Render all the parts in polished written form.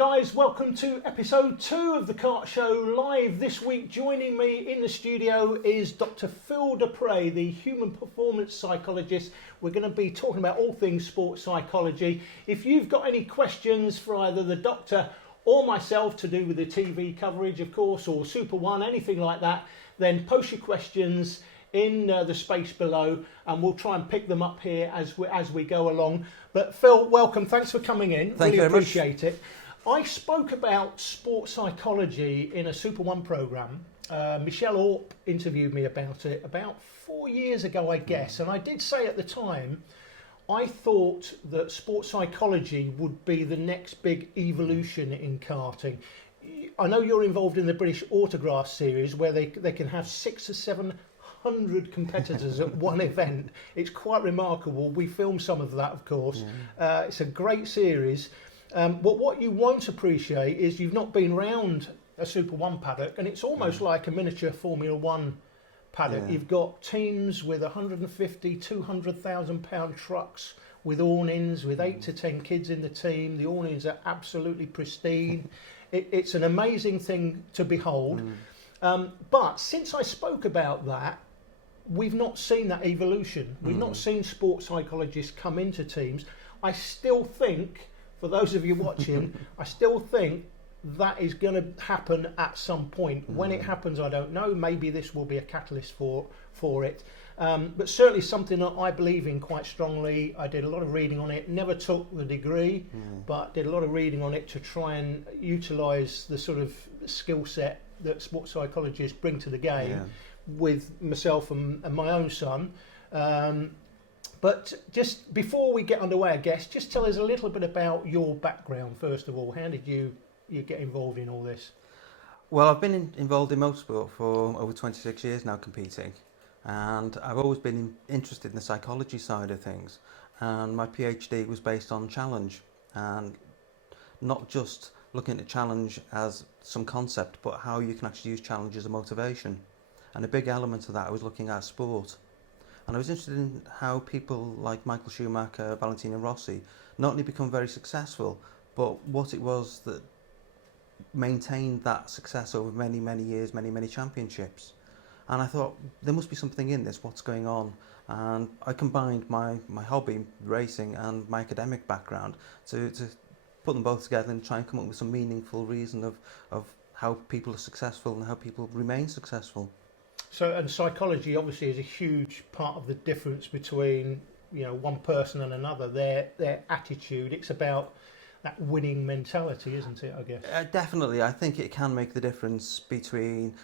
guys, welcome to episode 2 of the Kart Show live this week. Joining me in the studio is Dr. Prez, the Human Performance Psychologist. We're going to be talking about all things sports psychology. If you've got any questions for either the doctor or myself to do with the TV coverage, of course, or Super One, anything like that, then post your questions in the space below and we'll try and pick them up here as we go along. But Phil, welcome. Thanks for coming in. Thank you very much. Really appreciate it. I spoke about sports psychology in a Super One programme. Michelle Orp interviewed me about it about 4 years ago, I guess. And I did say at the time, I thought that sports psychology would be the next big evolution in karting. I know you're involved in the British Autograph Series where they can have 600 or 700 competitors at one event. It's quite remarkable. We filmed some of that, of course. Yeah. It's a great series. But what you won't appreciate is you've not been round a Super One paddock, and it's almost like a miniature Formula One paddock. Yeah. You've got teams with 150, 200,000 pound trucks with awnings, with 8 to 10 kids in the team. The awnings are absolutely pristine. It's an amazing thing to behold. But since I spoke about that, we've not seen that evolution. We've not seen sports psychologists come into teams. I still think, for those of you watching, I still think that is going to happen at some point. When it happens, I don't know. Maybe this will be a catalyst for it. But certainly something that I believe in quite strongly. I did a lot of reading on it. Never took the degree, but did a lot of reading on it to try and utilise the sort of skill set that sports psychologists bring to the game with myself and my own son. But just before we get underway, I guess, just tell us a little bit about your background, first of all. How did you get involved in all this? Well, I've been involved in motorsport for over 26 years now, competing. And I've always been interested in the psychology side of things. And my PhD was based on challenge. And not just looking at challenge as some concept, but how you can actually use challenge as a motivation. And a big element of that, I was looking at sport. And I was interested in how people like Michael Schumacher, Valentino Rossi, not only become very successful, but what it was that maintained that success over many, many years, many, many championships. And I thought, there must be something in this, what's going on? And I combined my hobby, racing, and my academic background to put them both together and try and come up with some meaningful reason of how people are successful and how people remain successful. So, and psychology obviously is a huge part of the difference between, you know, one person and another, their attitude. It's about that winning mentality, isn't it, I guess? Definitely. I think it can make the difference between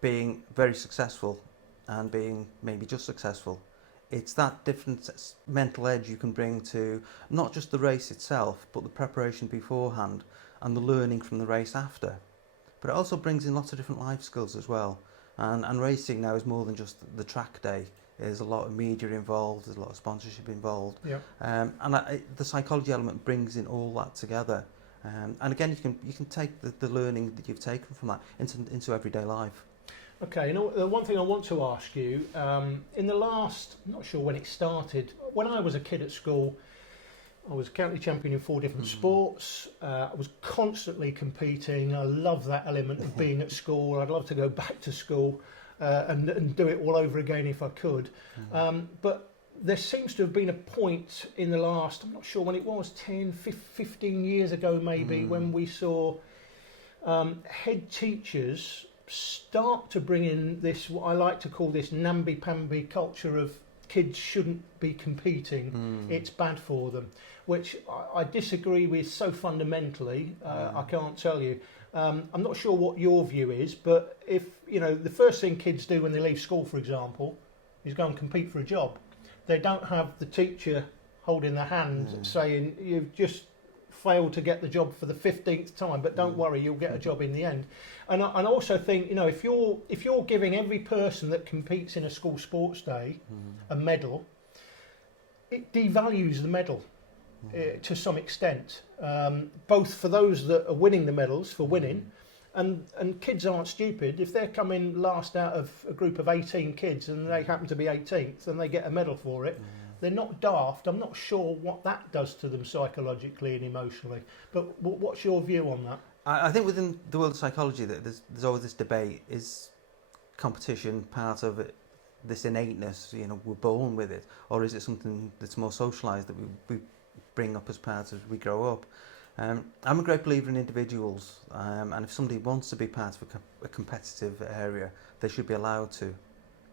being very successful and being maybe just successful. It's that different mental edge you can bring to not just the race itself, but the preparation beforehand and the learning from the race after. But it also brings in lots of different life skills as well. And racing now is more than just the track day. There's a lot of media involved, there's a lot of sponsorship involved. Yep. The psychology element brings in all that together. And again, you can take the learning that you've taken from that into everyday life. Okay, you know, the one thing I want to ask you, in the last, I'm not sure when it started, when I was a kid at school, I was county champion in 4 different sports. I was constantly competing. I love that element of being at school. I'd love to go back to school and do it all over again if I could. But there seems to have been a point in the last, I'm not sure when it was, 10, 15 years ago maybe, when we saw head teachers start to bring in this, what I like to call this namby-pamby culture of kids shouldn't be competing, it's bad for them, which I disagree with so fundamentally, I can't tell you. I'm not sure what your view is, but if, you know, the first thing kids do when they leave school, for example, is go and compete for a job. They don't have the teacher holding their hand saying, you've just failed to get the job for the 15th time, but don't worry, you'll get a job in the end. And I also think, you know, if you're giving every person that competes in a school sports day a medal, it devalues the medal to some extent, both for those that are winning the medals for winning, and kids aren't stupid. If they're coming last out of a group of 18 kids and they happen to be 18th and they get a medal for it, they're not daft. I'm not sure what that does to them psychologically and emotionally. But what's your view on that? I think within the world of psychology, that there's always this debate: is competition part of it, this innateness? We're born with it, or is it something that's more socialised that we bring up as part as we grow up? I'm a great believer in individuals, and if somebody wants to be part of a competitive area, they should be allowed to.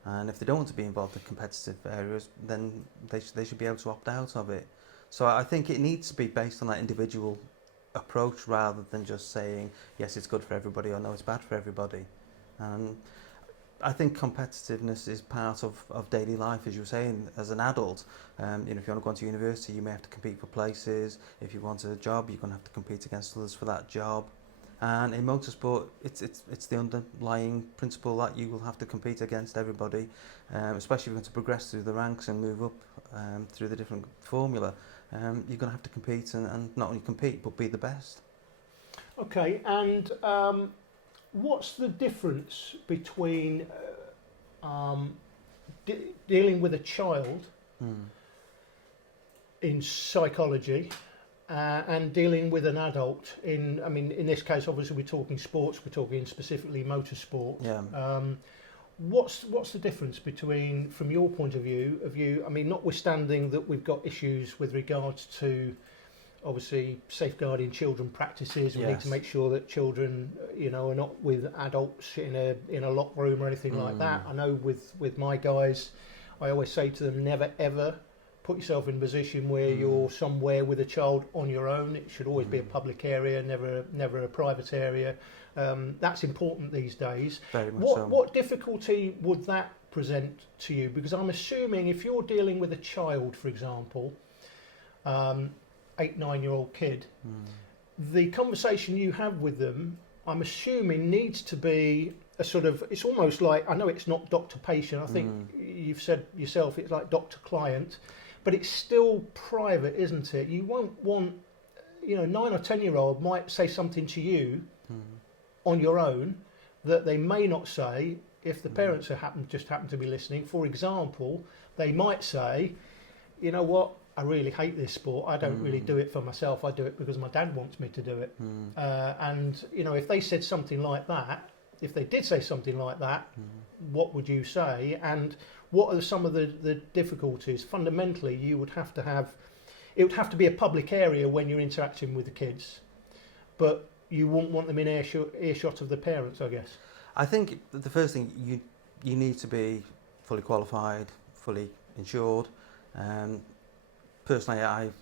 And if they don't want to be involved in competitive areas, then they should be able to opt out of it. So I think it needs to be based on that individual approach rather than just saying, yes, it's good for everybody, or no, it's bad for everybody. And I think competitiveness is part of daily life, as you were saying, as an adult. If you want to go into university, you may have to compete for places. If you want a job, you're going to have to compete against others for that job. And in motorsport, it's the underlying principle that you will have to compete against everybody, especially if you're going to progress through the ranks and move up through the different formula. You're going to have to compete and not only compete, but be the best. Okay, and what's the difference between dealing with a child in psychology and dealing with an adult in this case, obviously we're talking sports, we're talking specifically motorsport. Yeah. What's the difference between, from your point of view, notwithstanding that we've got issues with regards to obviously safeguarding children practices, we need to make sure that children, are not with adults in a locked room or anything like that. I know with my guys, I always say to them, never ever put yourself in a position where you're somewhere with a child on your own. It should always be a public area, never a private area. That's important these days. Very much so. What difficulty would that present to you? Because I'm assuming if you're dealing with a child, for example, 8-9-year-old kid, the conversation you have with them, I'm assuming, needs to be a sort of, it's almost like, I know it's not doctor-patient, I think you've said yourself it's like doctor-client, but it's still private, isn't it? You won't want, 9 or 10-year-old might say something to you on your own that they may not say if the parents just happen to be listening. For example, they might say, you know what, I really hate this sport. I don't really do it for myself. I do it because my dad wants me to do it. And, if they said something like that, if they did say something like that, what would you say? And what are some of the difficulties? Fundamentally, it would have to be a public area when you're interacting with the kids, but you wouldn't want them in earshot of the parents, I guess. I think the first thing, you need to be fully qualified, fully insured. Personally, I've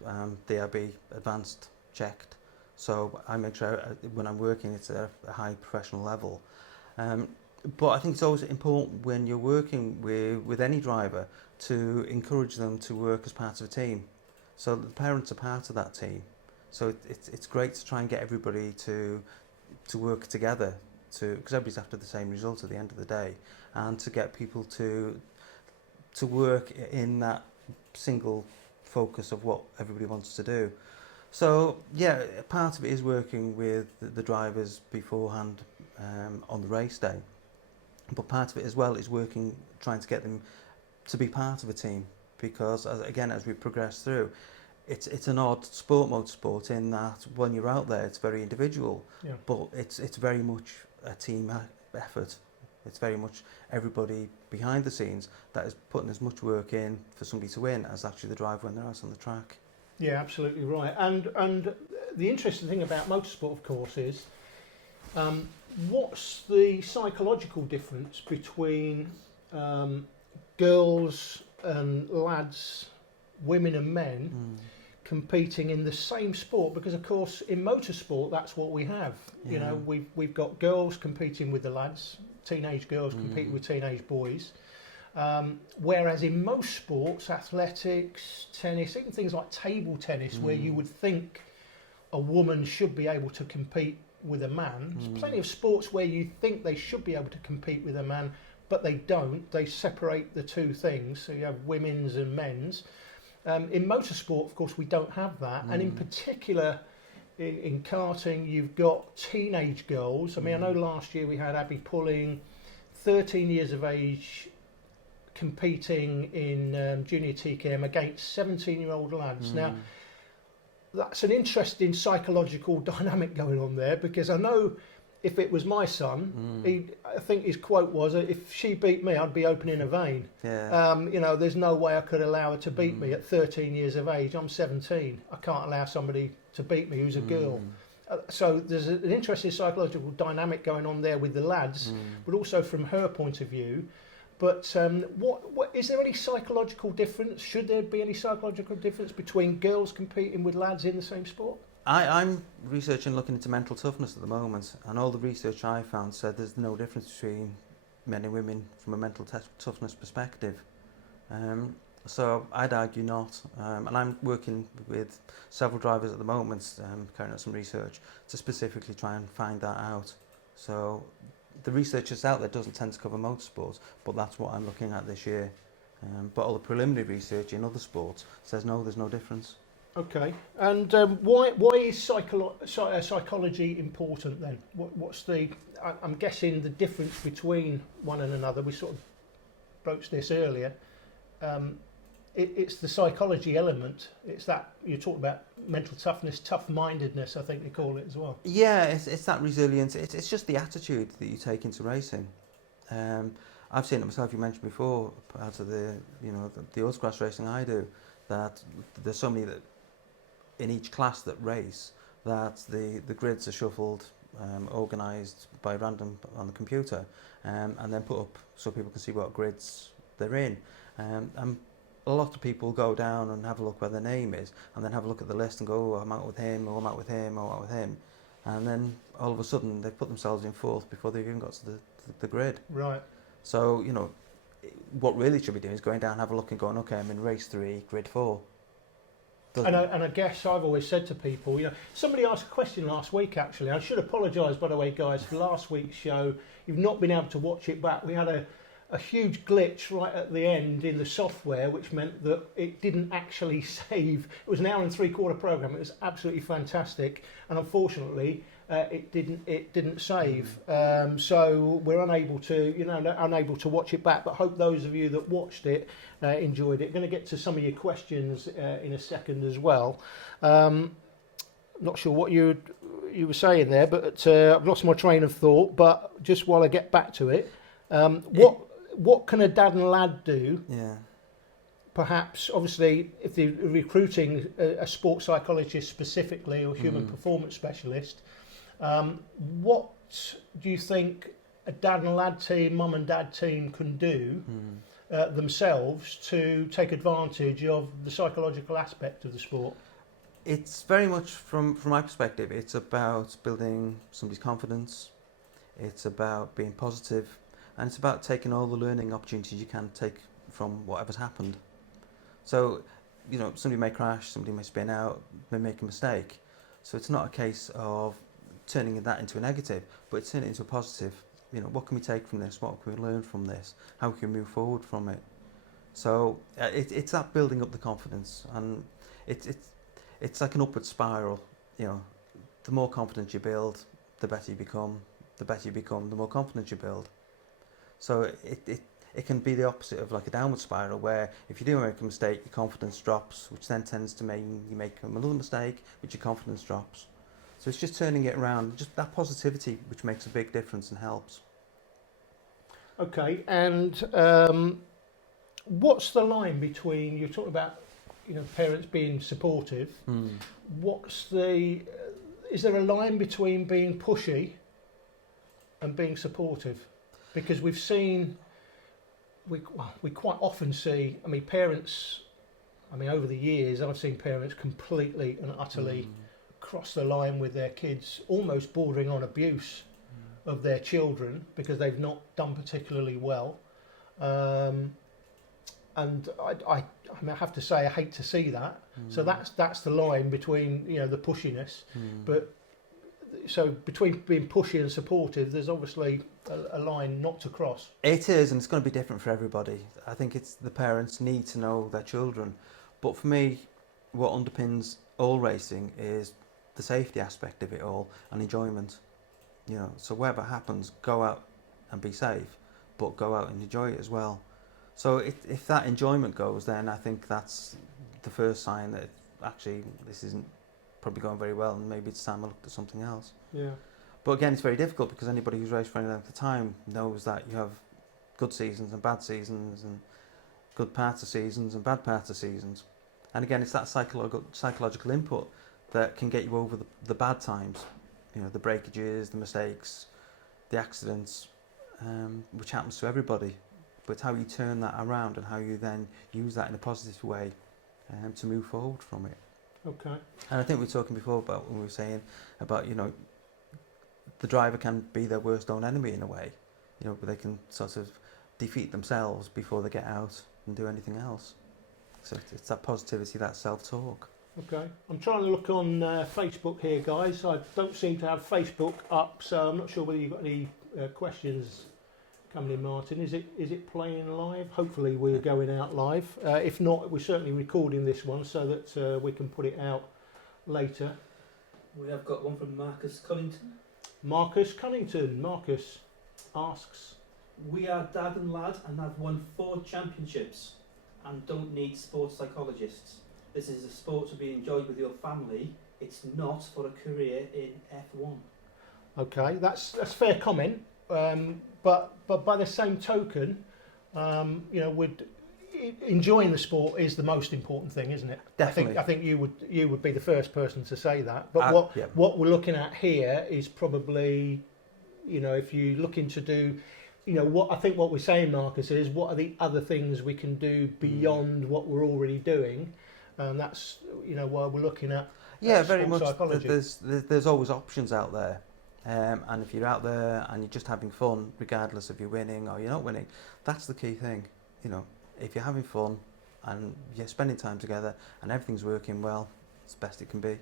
DRB advanced checked, so I make sure when I'm working it's at a high professional level. But I think it's always important when you're working with any driver to encourage them to work as part of a team. So the parents are part of that team. So it's great to try and get everybody to work together, because everybody's after the same result at the end of the day, and to get people to work in that single focus of what everybody wants to do. So yeah, part of it is working with the drivers beforehand on the race day, but part of it as well is trying to get them to be part of a team, because as we progress through, it's an odd sport, motorsport, in that when you're out there it's very individual, but it's very much a team effort. It's very much everybody behind the scenes that is putting as much work in for somebody to win as actually the driver when they're out on the track. Yeah, absolutely right. And the interesting thing about motorsport, of course, is what's the psychological difference between girls and lads, women and men competing in the same sport? Because of course in motorsport that's what we have. We've got girls competing with the lads, teenage girls competing with teenage boys, whereas in most sports, athletics, tennis, even things like table tennis, where you would think a woman should be able to compete with a man, there's plenty of sports where you think they should be able to compete with a man, but they don't. They separate the two things, so you have women's and men's. In motorsport, of course, we don't have that, and in particular in karting, you've got teenage girls. I mean, I know last year we had Abby Pulling, 13 years of age, competing in junior TKM against 17-year-old lads. Now, that's an interesting psychological dynamic going on there, because I know if it was my son, I think his quote was, if she beat me, I'd be opening a vein. Yeah. You know, there's no way I could allow her to beat me at 13 years of age. I'm 17. I can't allow somebody to beat me who's a girl. So there's an interesting psychological dynamic going on there with the lads, but also from her point of view. But what is there any psychological difference? Should there be any psychological difference between girls competing with lads in the same sport? I'm researching, looking into mental toughness at the moment, and all the research I found said there's no difference between men and women from a mental toughness perspective. So I'd argue not, and I'm working with several drivers at the moment, carrying out some research to specifically try and find that out. So the research that's out there doesn't tend to cover motorsports, but that's what I'm looking at this year. But all the preliminary research in other sports says no, there's no difference. Okay, and why is psychology important then? What's the? I'm guessing the difference between one and another. We sort of broached this earlier. It's the psychology element. It's that you talk about mental toughness, tough-mindedness. I think they call it as well. Yeah, it's that resilience. It's just the attitude that you take into racing. I've seen it myself. You mentioned before, out of the autocross racing I do, that there's so many that in each class that race, that the grids are shuffled, organised by random on the computer, and then put up so people can see what grids they're in. And a lot of people go down and have a look where their name is, and then have a look at the list and go, oh, I'm out with him, or I'm out with him, or I'm out with him. And then all of a sudden they've put themselves in fourth before they've even got to the grid. Right. So, what really should be doing is going down, have a look and going, okay, I'm in race 3, grid 4. And I guess I've always said to people, somebody asked a question last week actually. I should apologise, by the way, guys, for last week's show. You've not been able to watch it back. We had a huge glitch right at the end in the software, which meant that it didn't actually save. It was an hour and 3/4 programme. It was absolutely fantastic, and unfortunately, it didn't save. So we're unable to watch it back. But hope those of you that watched it enjoyed it. Going to get to some of your questions in a second as well. Not sure what you were saying there, but I've lost my train of thought. But just while I get back to it, what can a dad and lad do? Yeah. Perhaps, obviously, if they're recruiting a sports psychologist specifically or human performance specialist, what do you think a dad and lad team, mum and dad team can do themselves to take advantage of the psychological aspect of the sport? It's very much, from my perspective, it's about building somebody's confidence, it's about being positive, and it's about taking all the learning opportunities you can take from whatever's happened. So, somebody may crash, somebody may spin out, may make a mistake. So it's not a case of turning that into a negative, but it's turning it into a positive. What can we take from this? What can we learn from this? How can we move forward from it? So it's that building up the confidence, and it's like an upward spiral. The more confidence you build, the better you become. The better you become, the more confidence you build. So it can be the opposite of like a downward spiral, where if you do make a mistake, your confidence drops, which then tends to mean you make another mistake, which your confidence drops. So it's just turning it around, just that positivity, which makes a big difference and helps. Okay, and what's the line between, you're talking about, parents being supportive. Is there a line between being pushy and being supportive? Because we've seen, we quite often see, parents, over the years, I've seen parents completely and utterly cross the line with their kids, almost bordering on abuse of their children because they've not done particularly well. And I have to say, I hate to see that. So that's the line between, the pushiness. But so between being pushy and supportive, there's obviously a line not to cross. It is, and it's going to be different for everybody. I think it's the parents need to know their children. But for me, what underpins all racing is the safety aspect of it all and enjoyment. So whatever happens, go out and be safe, but go out and enjoy it as well. So if that enjoyment goes, then I think that's the first sign that actually this isn't probably going very well, and maybe it's time I looked at something else. Yeah. But again, it's very difficult because anybody who's raced for any length of time knows that you have good seasons and bad seasons, and good parts of seasons and bad parts of seasons. And again, it's that psychological input that can get you over the bad times, you know, the breakages, the mistakes, the accidents, which happens to everybody. But how you turn that around and how you then use that in a positive way to move forward from it. Okay. And I think we were talking before about when we were saying about, you know, the driver can be their worst own enemy in a way, you know, but they can sort of defeat themselves before they get out and do anything else. So it's that positivity, that self-talk. Okay. I'm trying to look on Facebook here, guys. I don't seem to have Facebook up, so I'm not sure whether you've got any questions coming in, Martin. Is it playing live? Hopefully we're going out live. If not, we're certainly recording this one so that we can put it out later. We have got one from Marcus Cunnington. Marcus Cunnington. Marcus asks, We are dad and lad and have won 4 championships and don't need sports psychologists. This is a sport to be enjoyed with your family. It's not for a career in F1. okay, that's a fair comment. But by the same token, you know, enjoying the sport is the most important thing, isn't it? Definitely. I think you would be the first person to say that. But what we're looking at here is probably, you know, if you're looking to do, you know, what we're saying, Marcus, is what are the other things we can do beyond what we're already doing, and that's, you know, why we're looking at. Very much. Psychology. There's always options out there. And if you're out there and you're just having fun, regardless if you're winning or you're not winning, that's the key thing. You know, if you're having fun and you're spending time together and everything's working well, it's the best it can be.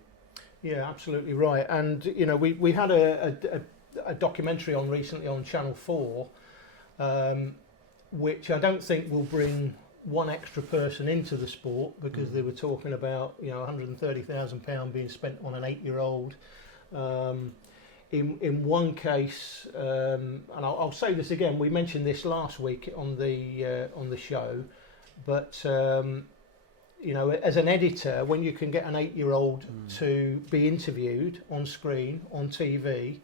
Yeah, absolutely right. And you know, we had a documentary on recently on Channel 4, which I don't think will bring one extra person into the sport, because they were talking about, you know, £130,000 being spent on an 8-year-old. In one case, and I'll say this again, we mentioned this last week on the show, but you know, as an editor, when you can get an 8-year-old to be interviewed on screen, on TV,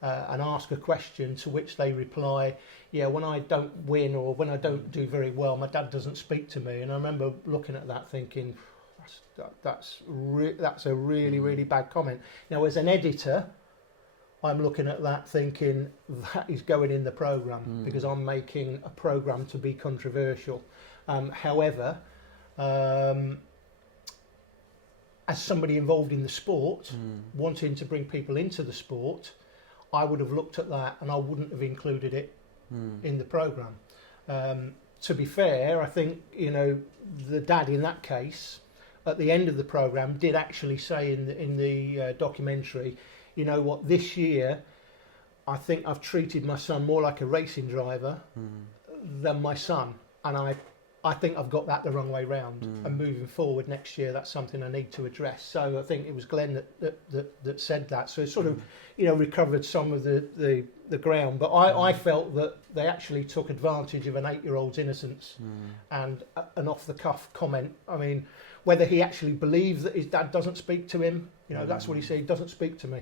and ask a question to which they reply, yeah, when I don't win or when I don't do very well, my dad doesn't speak to me. And I remember looking at that thinking, that's a really, really bad comment. Now, as an editor, I'm looking at that thinking that is going in the programme, because I'm making a programme to be controversial. However, as somebody involved in the sport, wanting to bring people into the sport, I would have looked at that and I wouldn't have included it in the programme. To be fair, I think, you know, the dad in that case, at the end of the programme, did actually say in the documentary, you know what, this year I think I've treated my son more like a racing driver than my son, and I think I've got that the wrong way round, and moving forward next year that's something I need to address. So I think it was Glenn that said that, so it sort of, you know, recovered some of the ground. But I felt that they actually took advantage of an 8-year-old's innocence and an off-the-cuff comment. I mean, whether he actually believes that his dad doesn't speak to him, you know, that's what he said, he doesn't speak to me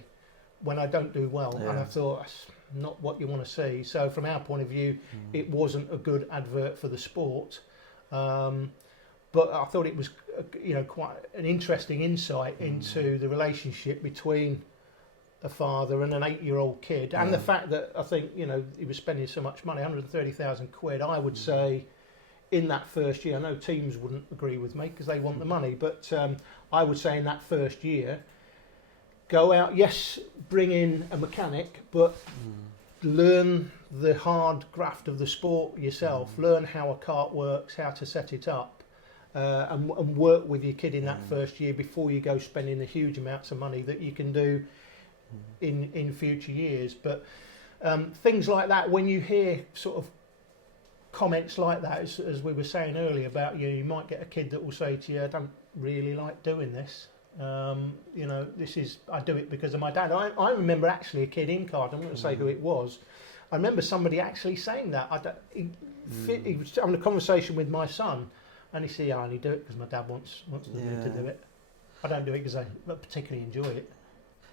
when I don't do well. And I thought, that's not what you want to see. So from our point of view, it wasn't a good advert for the sport. But I thought it was, you know, quite an interesting insight into the relationship between a father and an 8-year-old kid, and the fact that I think, you know, he was spending so much money, 130,000 quid. I would say in that first year, I know teams wouldn't agree with me because they want the money, but I would say in that first year, go out, yes, bring in a mechanic, but learn the hard graft of the sport yourself. Learn how a kart works, how to set it up, and work with your kid in that first year before you go spending the huge amounts of money that you can do in future years. But things like that, when you hear sort of comments like that, as we were saying earlier about, you might get a kid that will say to you, I don't really like doing this. You know, I do it because of my dad. I remember actually a kid in Kart, I'm not going to say who it was. I remember somebody actually saying that. he was having a conversation with my son, and he said, "Yeah, I only do it because my dad wants me to do it. I don't do it because I particularly enjoy it."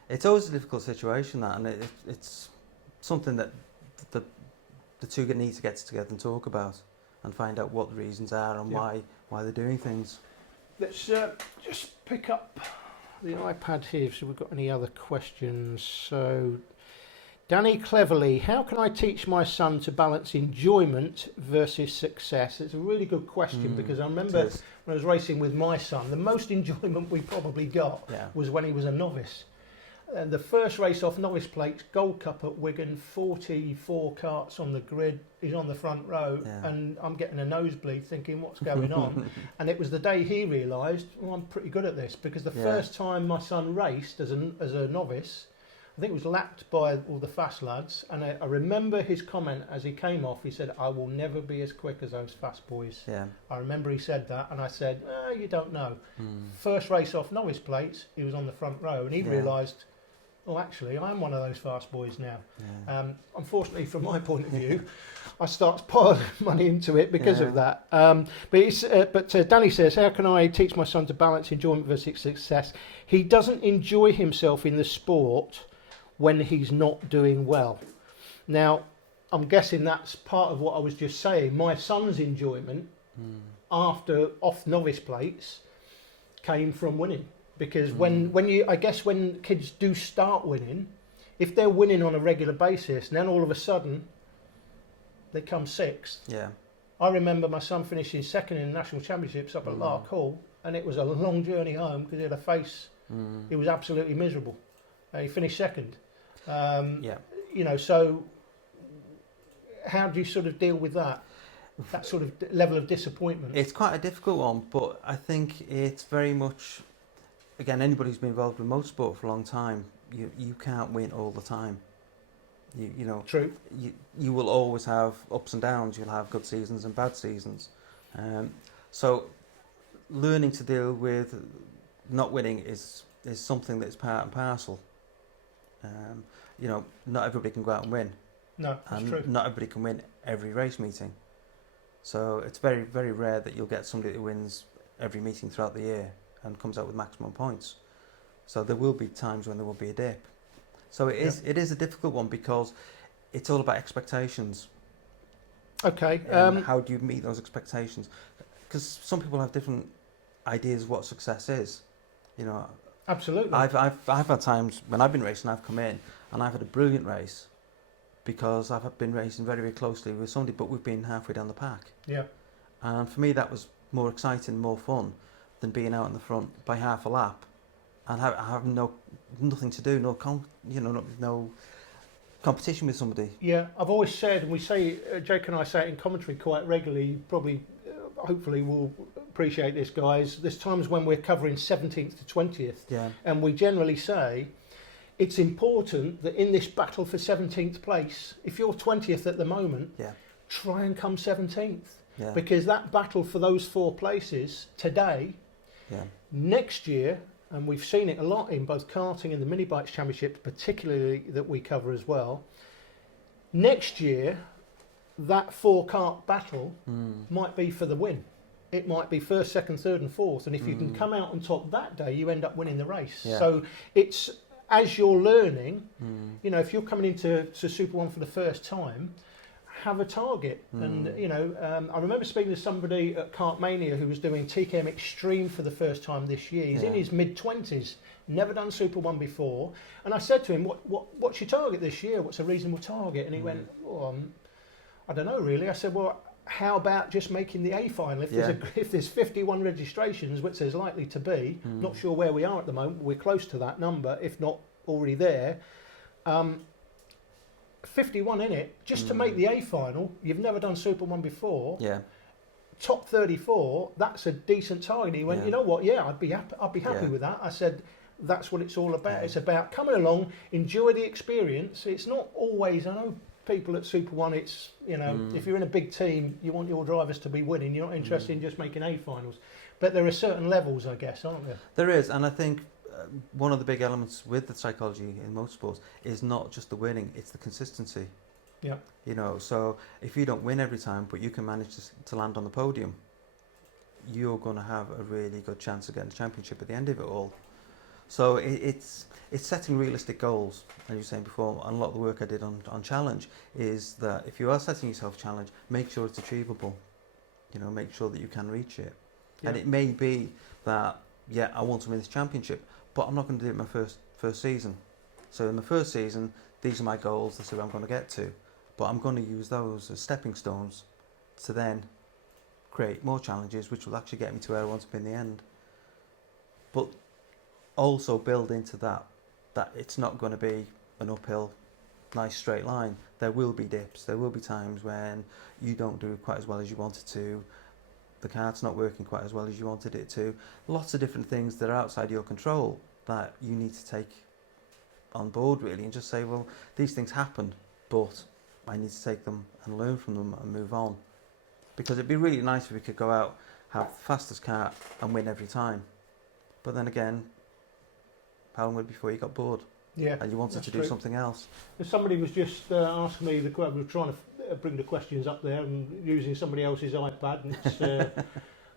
It's always a difficult situation, that, and it's something that the two need to get together and talk about and find out what the reasons are and why they're doing things. Let's just pick up the iPad here, so we've got any other questions. So, Danny Cleverly, how can I teach my son to balance enjoyment versus success? It's a really good question, because I remember when I was racing with my son, the most enjoyment we probably got was when he was a novice. And the first race off novice plates, Gold Cup at Wigan, 44 karts on the grid, he's on the front row, and I'm getting a nosebleed thinking, what's going on? And it was the day he realised, well, I'm pretty good at this, because the first time my son raced as a novice, I think it was lapped by all the fast lads, and I remember his comment as he came off. He said, "I will never be as quick as those fast boys." I remember he said that, and I said, "You don't know." First race off novice plates, he was on the front row, and he realised, "Oh, actually, I'm one of those fast boys now." Unfortunately, from my point of view, I start piling money into it because of that. But Danny says, how can I teach my son to balance enjoyment versus success? He doesn't enjoy himself in the sport when he's not doing well. Now, I'm guessing that's part of what I was just saying. My son's enjoyment after off novice plates came from winning. Because when kids do start winning, if they're winning on a regular basis, then all of a sudden they come sixth. I remember my son finishing second in the national championships up at Lark Hall, and it was a long journey home because he had a face. He was absolutely miserable. He finished second. So how do you sort of deal with that sort of level of disappointment? It's quite a difficult one, but I think it's very much, again, anybody who's been involved with motorsport for a long time, you can't win all the time. You know. True. You will always have ups and downs. You'll have good seasons and bad seasons. So learning to deal with not winning is something that's part and parcel. Not everybody can go out and win. No, that's true. Not everybody can win every race meeting. So it's very, very rare that you'll get somebody that wins every meeting throughout the year and comes out with maximum points. So there will be times when there will be a dip. So it is a difficult one because it's all about expectations. Okay. How do you meet those expectations? Because some people have different ideas of what success is. Absolutely. I've had times when I've been racing, I've come in and I've had a brilliant race because I've been racing very, very closely with somebody, but we've been halfway down the pack. Yeah. And for me, that was more exciting, more fun than being out in the front by half a lap and having nothing to do, no competition with somebody. Yeah, I've always said, and we say, Jake and I say it in commentary quite regularly. You probably, hopefully, will appreciate this, guys. There's times when we're covering 17th to 20th, and we generally say it's important that in this battle for 17th place, if you're 20th at the moment, try and come 17th, because that battle for those 4 places today, next year, and we've seen it a lot in both karting and the mini bikes championships, particularly that we cover as well. Next year, that 4 kart battle might be for the win. It might be first, second, third and fourth, and if you can come out on top that day, you end up winning the race. So it's, as you're learning, if you're coming into Super 1 for the first time, have a target. And I remember speaking to somebody at Kartmania who was doing TKM Extreme for the first time this year. He's in his mid-20s, never done Super 1 before, and I said to him, what's your target this year? What's a reasonable target? And he went, I don't know really. I said, well, how about just making the A final? If there's 51 registrations, which there's likely to be, not sure where we are at the moment, we're close to that number, if not already there. 51 in it, just to make the A final. You've never done Super 1 before. Top 34, that's a decent target. He went, you know what? Yeah, I'd be happy with that. I said, that's what it's all about. It's about coming along, enjoy the experience. It's not always, I know people at Super 1, it's, if you're in a big team, you want your drivers to be winning. You're not interested in just making A finals. But there are certain levels, I guess, aren't there? There is, and I think one of the big elements with the psychology in motorsports is not just the winning, it's the consistency. Yeah. You know, so if you don't win every time, but you can manage to land on the podium, you're going to have a really good chance of getting the championship at the end of it all. So it's setting realistic goals. As you were saying before, and a lot of the work I did on challenge is that if you are setting yourself a challenge, make sure it's achievable. You know, make sure that you can reach it. Yeah. And it may be that, yeah, I want to win this championship, but I'm not going to do it in my first season. So in the first season, these are my goals, this is where I'm going to get to. But I'm going to use those as stepping stones to then create more challenges, which will actually get me to where I want to be in the end. But also build into that it's not going to be an uphill, nice straight line. There will be dips. There will be times when you don't do quite as well as you wanted to. The kart's not working quite as well as you wanted it to. Lots of different things that are outside your control that you need to take on board, really, and just say, well, these things happen, but I need to take them and learn from them and move on. Because it'd be really nice if we could go out, have the fastest kart and win every time. But then again, how long would it be before you got bored? Yeah, and you wanted to do something else? Somebody was just asking me, we were trying to bring the questions up there and using somebody else's iPad, and it's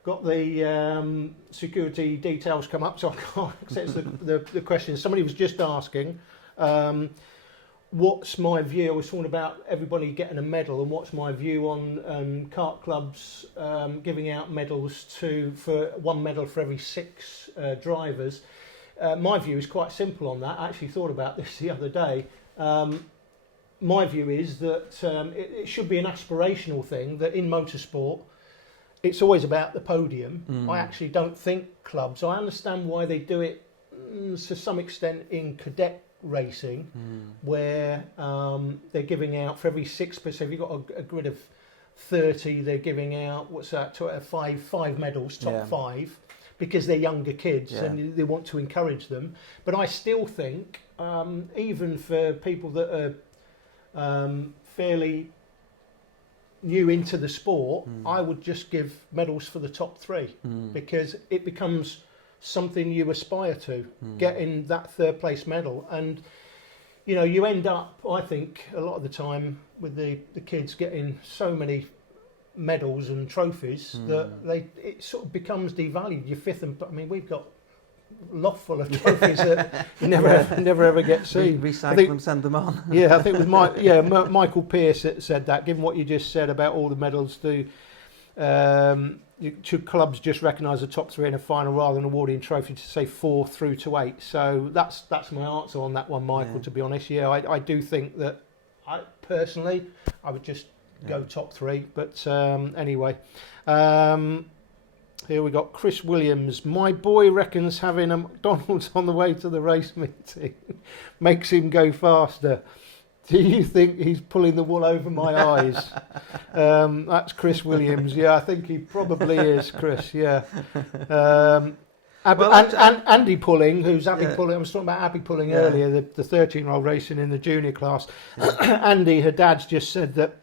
got the security details come up, so I can't access the questions. Somebody was just asking, what's my view? I was talking about everybody getting a medal, and what's my view on kart clubs giving out medals for one medal for every 6 drivers. My view is quite simple on that. I actually thought about this the other day. My view is that it should be an aspirational thing, that in motorsport it's always about the podium. I actually don't think clubs, I understand why they do it to some extent in cadet racing, where they're giving out for every 6%. So if you've got a grid of 30, they're giving out, what's that, five medals, top 5, because they're younger kids and they want to encourage them. But I still think, even for people that are fairly new into the sport, I would just give medals for the top 3, because it becomes something you aspire to, getting that 3rd place medal. And you know, you end up, I think, a lot of the time with the kids getting so many medals and trophies that it sort of becomes devalued. Your 5th and, I mean, we've got a lot full of trophies that you never ever get seen. Recycle them, send them on. Yeah, I think it was Michael Pearce that said that. Given what you just said about all the medals, should clubs just recognise the top 3 in a final rather than awarding trophy to say 4 through to 8? So that's my answer on that one, Michael. To be honest, I do think that I would just go top 3. But anyway, here we got Chris Williams. My boy reckons having a McDonald's on the way to the race meeting makes him go faster. Do you think he's pulling the wool over my eyes? That's Chris Williams. Yeah, I think he probably is, Chris. Yeah. Andy Pulling, who's Abby Pulling. I was talking about Abby Pulling earlier, the 13-year-old racing in the junior class. Andy, her dad's just said that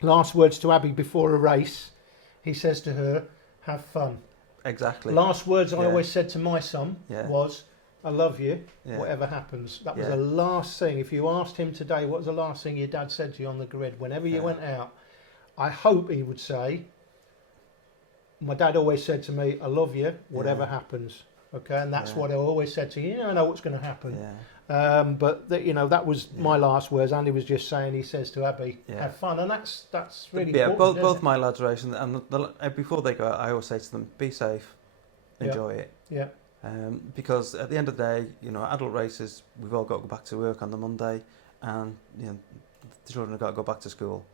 last words to Abby before a race, he says to her, "Have fun." Exactly. Last words I always said to my son was, "I love you, whatever happens." That was the last thing. If you asked him today, what was the last thing your dad said to you on the grid whenever you went out? I hope he would say, my dad always said to me, "I love you, whatever happens." Okay, and that's what I always said to you. You never know what's going to happen. But that was my last words. Andy was just saying, he says to Abby, "Have fun," and that's really important. Both my lads race, and before they go out, I always say to them, "Be safe, enjoy it." Yeah. Because at the end of the day, adult races, we've all got to go back to work on the Monday, and the children have got to go back to school.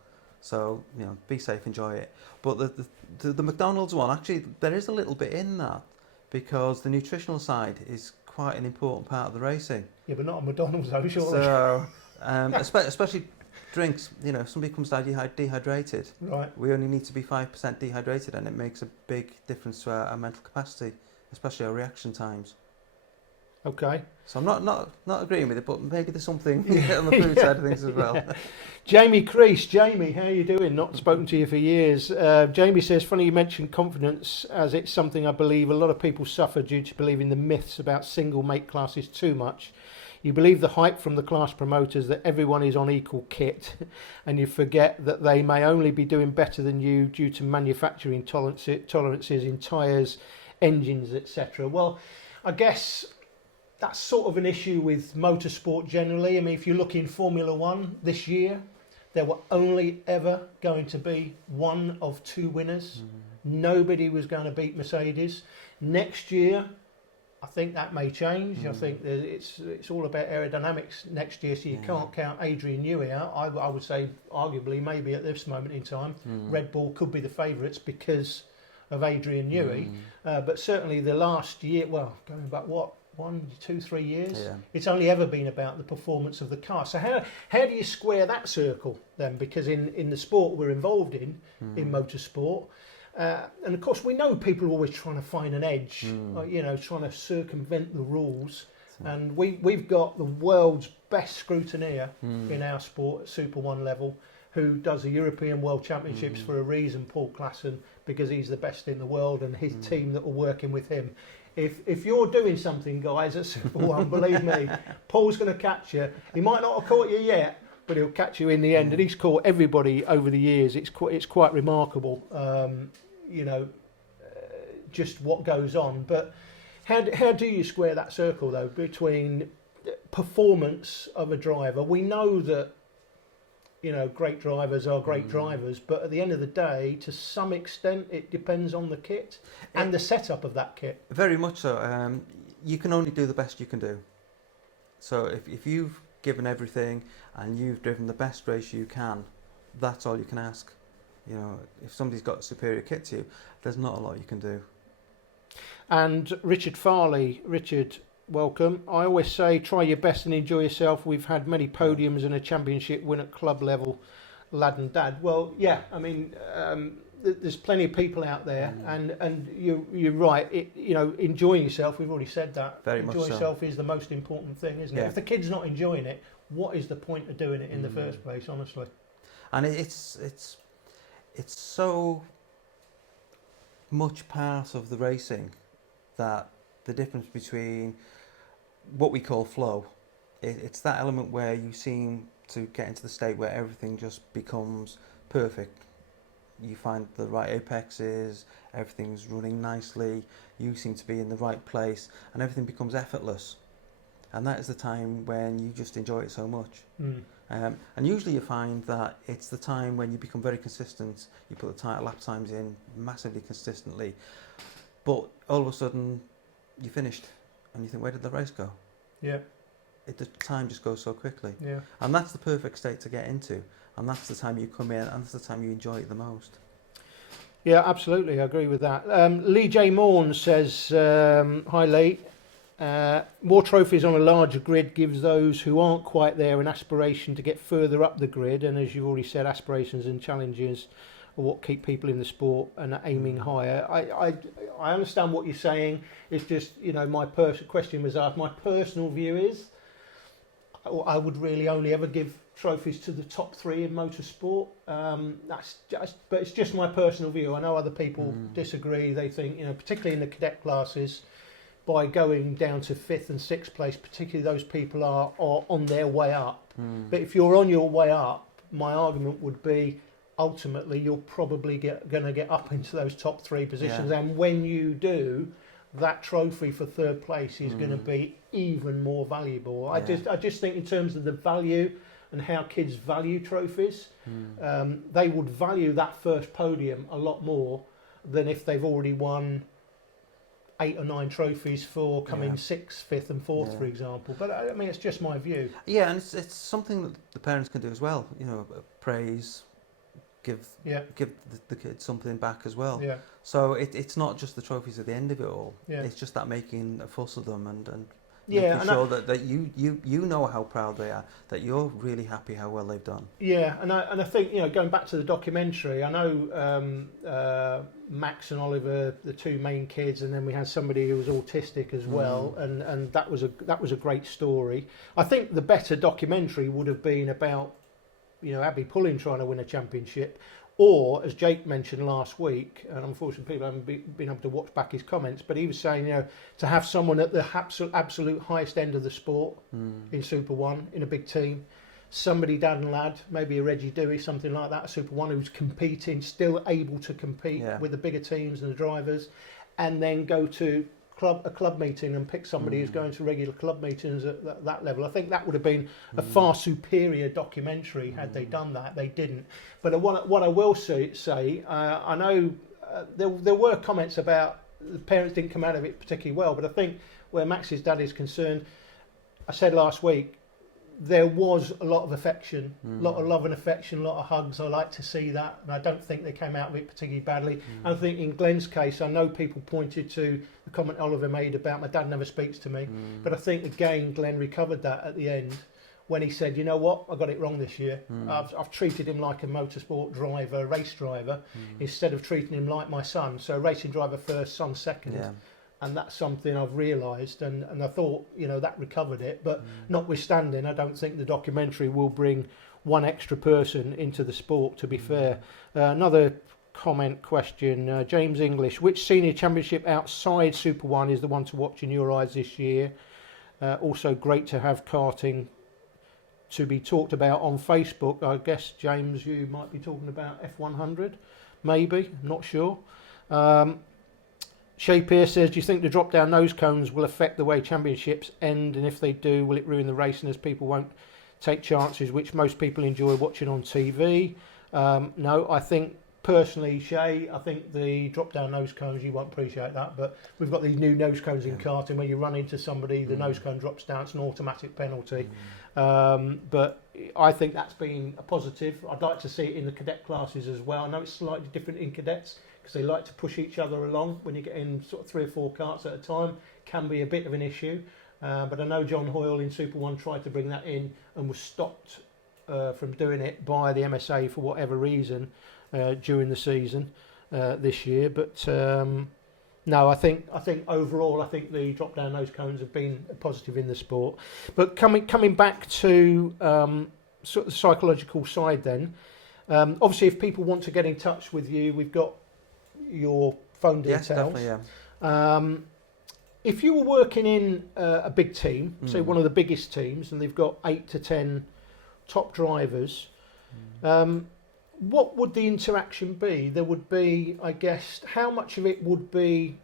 So be safe, enjoy it. But the McDonald's one, actually, there is a little bit in that, because the nutritional side is quite an important part of the racing. Yeah, but not a McDonald's, though, surely. So, especially drinks. If somebody comes down dehydrated, right, we only need to be 5% dehydrated, and it makes a big difference to our mental capacity, especially our reaction times. Okay. So I'm not agreeing with it, but maybe there's something on the food side of things as well. Jamie Crease. Jamie, how are you doing? Not spoken to you for years. Jamie says, funny you mentioned confidence, as it's something I believe a lot of people suffer due to believing the myths about single mate classes too much. You believe the hype from the class promoters that everyone is on equal kit, and you forget that they may only be doing better than you due to manufacturing tolerances in tyres, engines, etc. Well, I guess that's sort of an issue with motorsport generally. I mean, if you look in Formula One this year, there were only ever going to be one of two winners. Nobody was going to beat Mercedes. Next year, I think that may change. I think that it's all about aerodynamics next year, so you can't count Adrian Newey out. I would say, arguably, maybe at this moment in time, Red Bull could be the favourites because of Adrian Newey. But certainly the last year, well, going back, 1, 2, 3 years, it's only ever been about the performance of the car. So how do you square that circle then? Because in the sport we're involved in motorsport, and of course we know people are always trying to find an edge, trying to circumvent the rules. And we've got the world's best scrutineer in our sport at Super 1 level, who does the European World Championships for a reason, Paul Classen, because he's the best in the world, and his team that are working with him. If you're doing something, guys, at Super 1, believe me, Paul's going to catch you. He might not have caught you yet, but he'll catch you in the end. And he's caught everybody over the years. It's quite remarkable, just what goes on. But how do you square that circle, though, between performance of a driver? We know that, great drivers are great drivers, but at the end of the day, to some extent, it depends on the kit and the setup of that kit. Very much so. You can only do the best you can do. So if you've given everything and you've driven the best race you can, that's all you can ask. If somebody's got superior kit to you, there's not a lot you can do. And Richard Farley, welcome. I always say try your best and enjoy yourself. We've had many podiums and a championship win at club level, lad and dad. Well, yeah, I mean, there's plenty of people out there, and you're right. Enjoying yourself. We've already said that. Very much so. Enjoying yourself is the most important thing, isn't it? If the kid's not enjoying it, what is the point of doing it in the first place? Honestly, and it's so much part of the racing that the difference between what we call flow, it's that element where you seem to get into the state where everything just becomes perfect. You find the right apexes, everything's running nicely, you seem to be in the right place, and everything becomes effortless. And that is the time when you just enjoy it so much. And usually you find that it's the time when you become very consistent, you put the lap times in massively consistently, but all of a sudden you finished and you think, where did the race go? Yeah. The time just goes so quickly. Yeah. And that's the perfect state to get into. And that's the time you come in, and that's the time you enjoy it the most. Yeah, absolutely. I agree with that. Lee J. Morn says, hi Lee, more trophies on a larger grid gives those who aren't quite there an aspiration to get further up the grid. And as you've already said, aspirations and challenges are what keep people in the sport and are aiming higher. I understand what you're saying. It's just, my question was asked. My personal view is I would really only ever give trophies to the top 3 in motorsport. But it's just my personal view. I know other people disagree. They think, particularly in the cadet classes, by going down to 5th and 6th place, particularly those people are on their way up. But if you're on your way up, my argument would be, ultimately you're probably going to get up into those top 3 positions, and when you do, that trophy for 3rd place is going to be even more valuable. I just think in terms of the value and how kids value trophies, they would value that first podium a lot more than if they've already won 8 or 9 trophies for coming 6th, 5th and 4th, for example. But I mean, it's just my view. Yeah, and it's something that the parents can do as well. Praise, give the kids something back as well. Yeah. So it's not just the trophies at the end of it all. Yeah. It's just that making a fuss of them and making sure that you know how proud they are, that you're really happy how well they've done. Yeah, and I think going back to the documentary, I know Max and Oliver, the 2 main kids, and then we had somebody who was autistic as well, and that was a great story. I think the better documentary would have been about Abby Pullen trying to win a championship, Or, as Jake mentioned last week, and unfortunately people haven't been able to watch back his comments, but he was saying, to have someone at the absolute highest end of the sport in Super 1, in a big team, somebody dad and lad, maybe a Reggie Dewey, something like that, a Super 1 who's competing, still able to compete with the bigger teams and the drivers, and then go to a club meeting and pick somebody who's going to regular club meetings at that level. I think that would have been a far superior documentary had they done that. They didn't. But what I will say, I know there were comments about the parents didn't come out of it particularly well, but I think where Max's dad is concerned, I said last week, there was a lot of affection, a lot of love and affection, a lot of hugs. I like to see that, and I don't think they came out of it particularly badly. I think in Glenn's case, I know people pointed to the comment Oliver made about my dad never speaks to me, but I think again Glenn recovered that at the end when he said, you know what, I got it wrong this year. I've treated him like a motorsport driver, race driver, instead of treating him like my son. So racing driver first, son second. Yeah. And that's something I've realised, and I thought, that recovered it. But notwithstanding, I don't think the documentary will bring one extra person into the sport, to be fair. Another comment question, James English, which senior championship outside Super 1 is the one to watch in your eyes this year? Also great to have karting to be talked about on Facebook. I guess, James, you might be talking about F100, maybe, not sure. Shay Pierce says, do you think the drop-down nose cones will affect the way championships end? And if they do, will it ruin the racing as people won't take chances, which most people enjoy watching on TV? No, I think, personally, Shay, I think the drop-down nose cones, you won't appreciate that, but we've got these new nose cones in karting where you run into somebody, the nose cone drops down, it's an automatic penalty. But I think that's been a positive. I'd like to see it in the cadet classes as well. I know it's slightly different in cadets, because they like to push each other along. When you get in sort of 3 or 4 karts at a time, can be a bit of an issue. But I know John Hoyle in Super 1 tried to bring that in and was stopped from doing it by the MSA for whatever reason during the season this year. But no, I think overall, I think the drop-down nose cones have been a positive in the sport. But coming back to sort of the psychological side then, obviously if people want to get in touch with you, we've got your phone details. Yes, definitely, yeah. If you were working in a big team, say one of the biggest teams, and they've got 8 to 10 top drivers, what would the interaction be? There would be, I guess, how much of it would be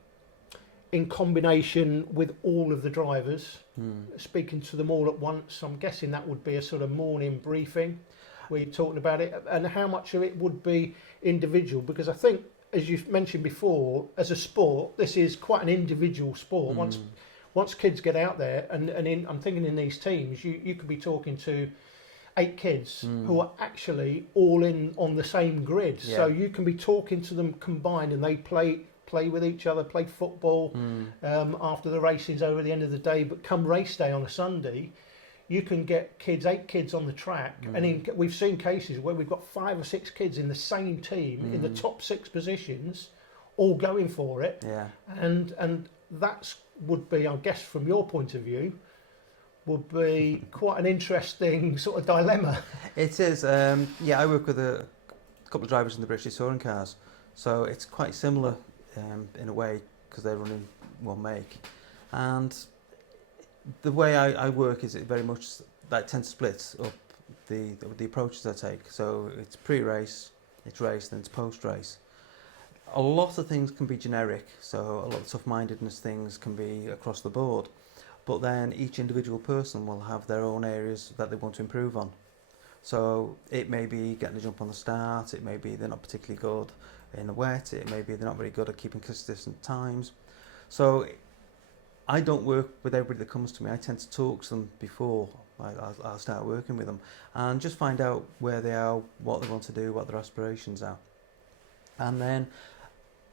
in combination with all of the drivers, speaking to them all at once? I'm guessing that would be a sort of morning briefing where you're talking about it, and how much of it would be individual? Because I think, as you've mentioned before, as a sport, this is quite an individual sport. Once kids get out there, and I'm thinking in these teams, you could be talking to 8 kids who are actually all in on the same grid. Yeah. So you can be talking to them combined, and they play with each other, play football after the racing's over at the end of the day. But come race day on a Sunday, you can get 8 kids on the track, and we've seen cases where we've got 5 or 6 kids in the same team in the top 6 positions, all going for it. Yeah. And that would be, I guess, from your point of view, would be quite an interesting sort of dilemma. It is. I work with a couple of drivers in the British touring cars, so it's quite similar in a way, because they're running one make, and the way I work is it very much that tends to split up the approaches I take. So it's pre-race, it's race, then it's post-race. A lot of things can be generic, so a lot of tough-mindedness things can be across the board, but then each individual person will have their own areas that they want to improve on. So it may be getting a jump on the start, it may be they're not particularly good in the wet, it may be they're not very good at keeping consistent times. So I don't work with everybody that comes to me. I tend to talk to them before I'll start working with them, and just find out where they are, what they want to do, what their aspirations are, and then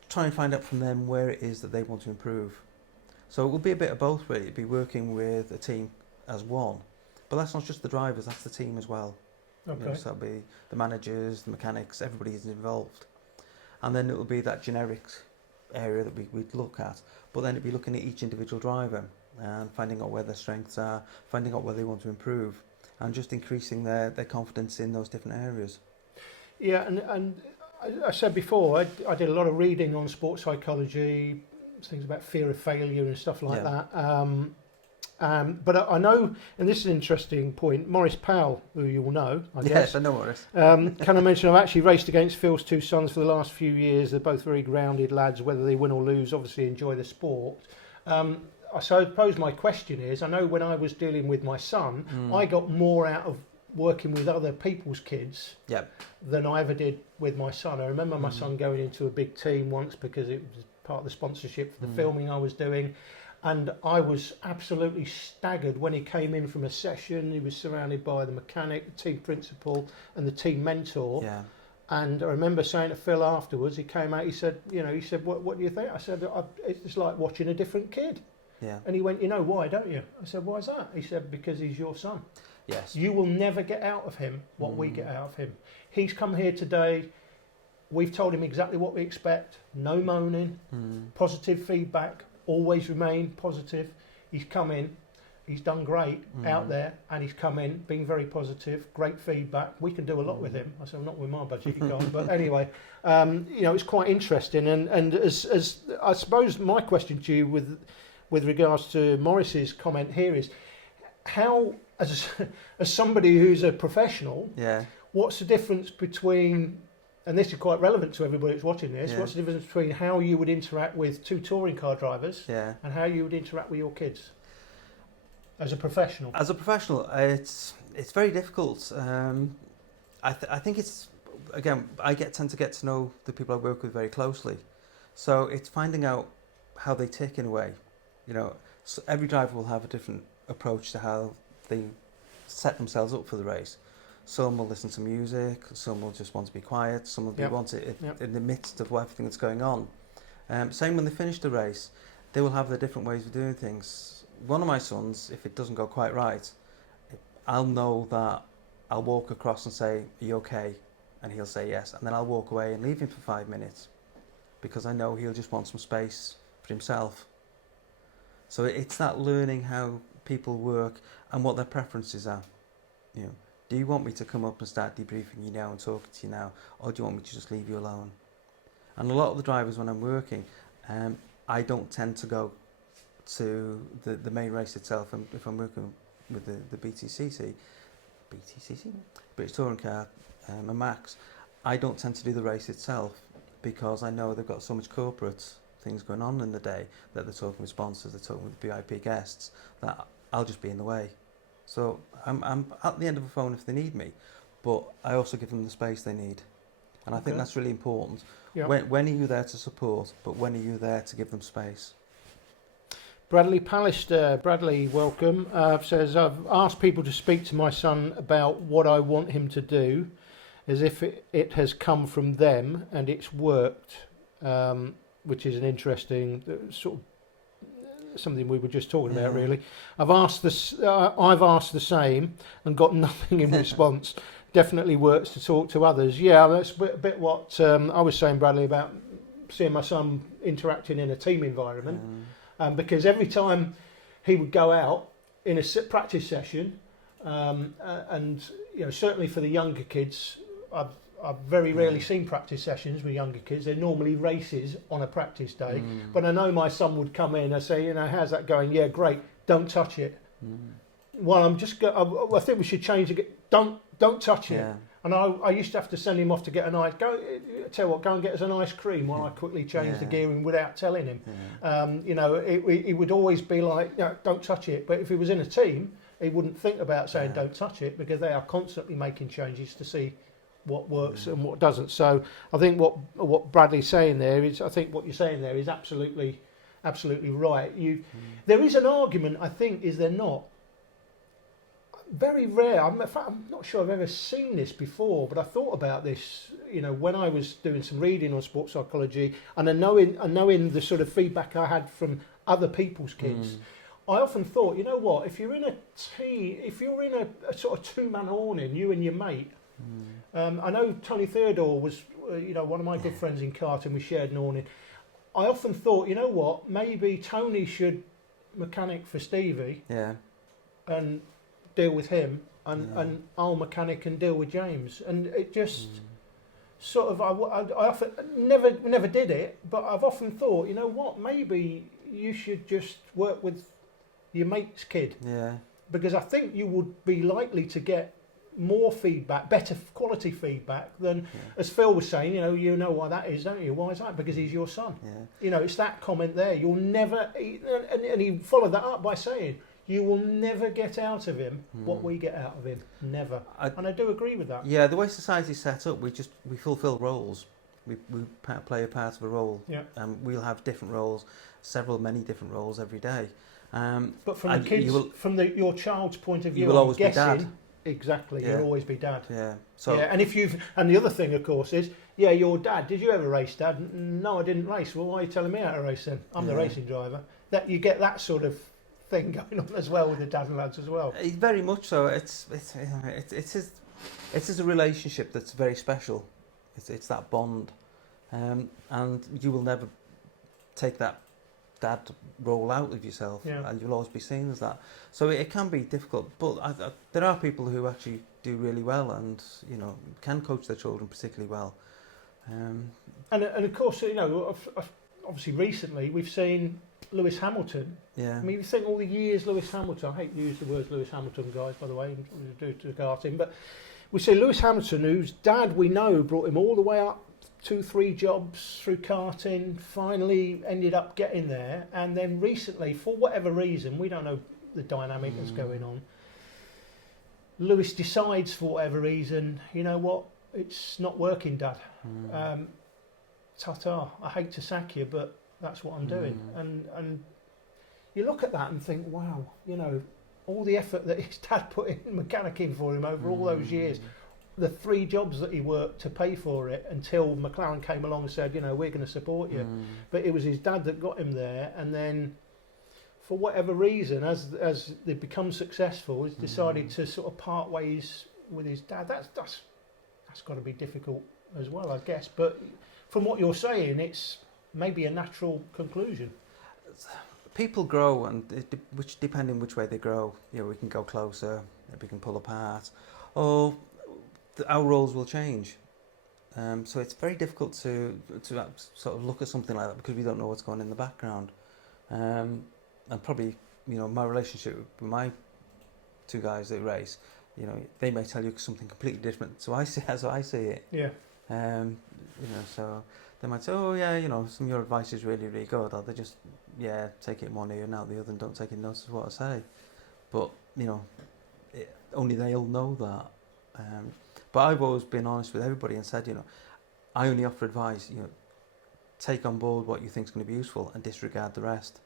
try and find out from them where it is that they want to improve. So it will be a bit of both, really. It'll be working with a team as one, but that's not just the drivers, that's the team as well. Okay. So it'll be the managers, the mechanics, everybody is involved, and then it will be that generic area that we'd look at, but then it'd be looking at each individual driver and finding out where their strengths are, finding out where they want to improve, and just increasing their confidence in those different areas. Yeah, and I said before, I did a lot of reading on sports psychology, things about fear of failure and stuff like that. But I know, and this is an interesting point, Maurice Powell, who you will know, I guess. Yes, I know Maurice. Can I mention, I've actually raced against Phil's two sons for the last few years. They're both very grounded lads, whether they win or lose, obviously enjoy the sport. I suppose my question is, I know when I was dealing with my son, I got more out of working with other people's kids than I ever did with my son. I remember my son going into a big team once because it was part of the sponsorship for the filming I was doing. And I was absolutely staggered when he came in from a session. He was surrounded by the mechanic, the team principal and the team mentor. Yeah. And I remember saying to Phil afterwards, he came out, he said, what do you think? I said, it's like watching a different kid. Yeah. And he went, you know why, don't you? I said, why is that? He said, because he's your son. Yes. You will never get out of him what we get out of him. He's come here today. We've told him exactly what we expect. No moaning, positive feedback, always remain positive. He's come in, he's done great out there, and he's come in being very positive, great feedback. We can do a lot with him. I said, not with my budget, you can't. But anyway, it's quite interesting. And as I suppose my question to you with regards to Maurice's comment here is, how, as somebody who's a professional, what's the difference between, and this is quite relevant to everybody who's watching this, what's the difference between how you would interact with two touring car drivers and how you would interact with your kids as a professional? As a professional, it's very difficult. I think it's, again, tend to get to know the people I work with very closely. So it's finding out how they tick in a way. So every driver will have a different approach to how they set themselves up for the race. Some will listen to music, some will just want to be quiet, some will want it in the midst of everything that's going on. Same when they finish the race, they will have their different ways of doing things. One of my sons, if it doesn't go quite right, I'll know that I'll walk across and say, are you okay? And he'll say yes, and then I'll walk away and leave him for 5 minutes because I know he'll just want some space for himself. So it's that learning how people work and what their preferences are. Do you want me to come up and start debriefing you now and talking to you now, or do you want me to just leave you alone? And a lot of the drivers, when I'm working, I don't tend to go to the main race itself. And if I'm working with the BTCC, British Touring Car, and Max, I don't tend to do the race itself because I know they've got so much corporate things going on in the day that they're talking with sponsors, they're talking with VIP guests, that I'll just be in the way. So I'm at the end of a phone if they need me, but I also give them the space they need. And I think that's really important. Yep. When are you there to support, but when are you there to give them space? Bradley Pallister, Bradley, welcome, says, I've asked people to speak to my son about what I want him to do, as if it has come from them and it's worked, which is an interesting sort of something we were just talking about, really. I've asked the same and got nothing in response. Definitely works to talk to others. Yeah, that's a bit what I was saying, Bradley, about seeing my son interacting in a team environment. Because every time he would go out in a practice session, and certainly for the younger kids, I've very rarely seen practice sessions with younger kids. They're normally races on a practice day. But I know my son would come in and say, how's that going? Yeah, great. Don't touch it. Well, I think we should change it. Don't touch it. And I used to have to send him off to get an ice. Go and get us an ice cream while I quickly change the gearing without telling him. It would always be like, don't touch it. But if he was in a team, he wouldn't think about saying don't touch it because they are constantly making changes to see what works and what doesn't. So I think what Bradley's saying there is, I think what you're saying there is absolutely right. There is an argument, I think, is there not? Very rare. In fact, I'm not sure I've ever seen this before, but I thought about this, when I was doing some reading on sports psychology, and knowing the sort of feedback I had from other people's kids. I often thought, what, if you're in a sort of two-man awning, you and your mate. I know Tony Theodore was, one of my good friends in Karting. We shared an awning. I often thought, what, maybe Tony should mechanic for Stevie, and deal with him, and I'll mechanic and deal with James. And it just, sort of, I often never did it, but I've often thought, you know what, maybe you should just work with your mate's kid. Yeah. Because I think you would be likely to get more feedback, better quality feedback than, as Phil was saying, you know why that is, don't you? Why is that? Because he's your son. Yeah. It's that comment there. You'll never, and he followed that up by saying, you will never get out of him what we get out of him. Never. And I do agree with that. Yeah, the way society's set up, we fulfil roles. We play a part of a role. Yeah. We'll have different roles, many different roles every day. But from the kids, your child's point of view, you will always be dad. Exactly, Yeah. you'll always be dad. Yeah. So. Yeah, and the other thing, of course, is your dad. Did you ever race, Dad? No, I didn't race. Well, why are you telling me how to race then? I'm the racing driver. That you get that sort of thing going on as well with the dad and lads as well. Very much so. It's a relationship that's very special. It's that bond, and you will never take that dad role out of yourself, and you'll always be seen as that. So it can be difficult, but there are people who actually do really well, and can coach their children particularly well. And of course, obviously recently we've seen Lewis Hamilton. Yeah. I mean, you think all the years Lewis Hamilton. I hate to use the words Lewis Hamilton, guys, by the way, due to karting, but we see Lewis Hamilton, whose dad we know brought him all the way up 2-3 jobs through karting, finally ended up getting there, and then recently, for whatever reason, we don't know the dynamic that's going on, Lewis decides for whatever reason, you know what, it's not working, Dad. Ta-ta, I hate to sack you, but that's what I'm doing. And you look at that and think, wow, all the effort that his dad put in mechanicking for him over all those years, the 3 jobs that he worked to pay for it until McLaren came along and said, we're going to support you. But it was his dad that got him there, and then for whatever reason, as they become successful, he's decided to sort of part ways with his dad. That's got to be difficult as well, I guess. But from what you're saying, it's maybe a natural conclusion. People grow, and depending which way they grow, we can go closer, we can pull apart, or our roles will change. So it's very difficult to sort of look at something like that because we don't know what's going on in the background. And probably, my relationship with my 2 guys that race, they may tell you something completely different. So I see as I see it. Yeah. So they might say, oh yeah, some of your advice is really, really good. Or they just, take it in one ear and out the other and don't take it notice of what I say. But, only they'll know that. But I've always been honest with everybody and said, I only offer advice, take on board what you think is going to be useful and disregard the rest.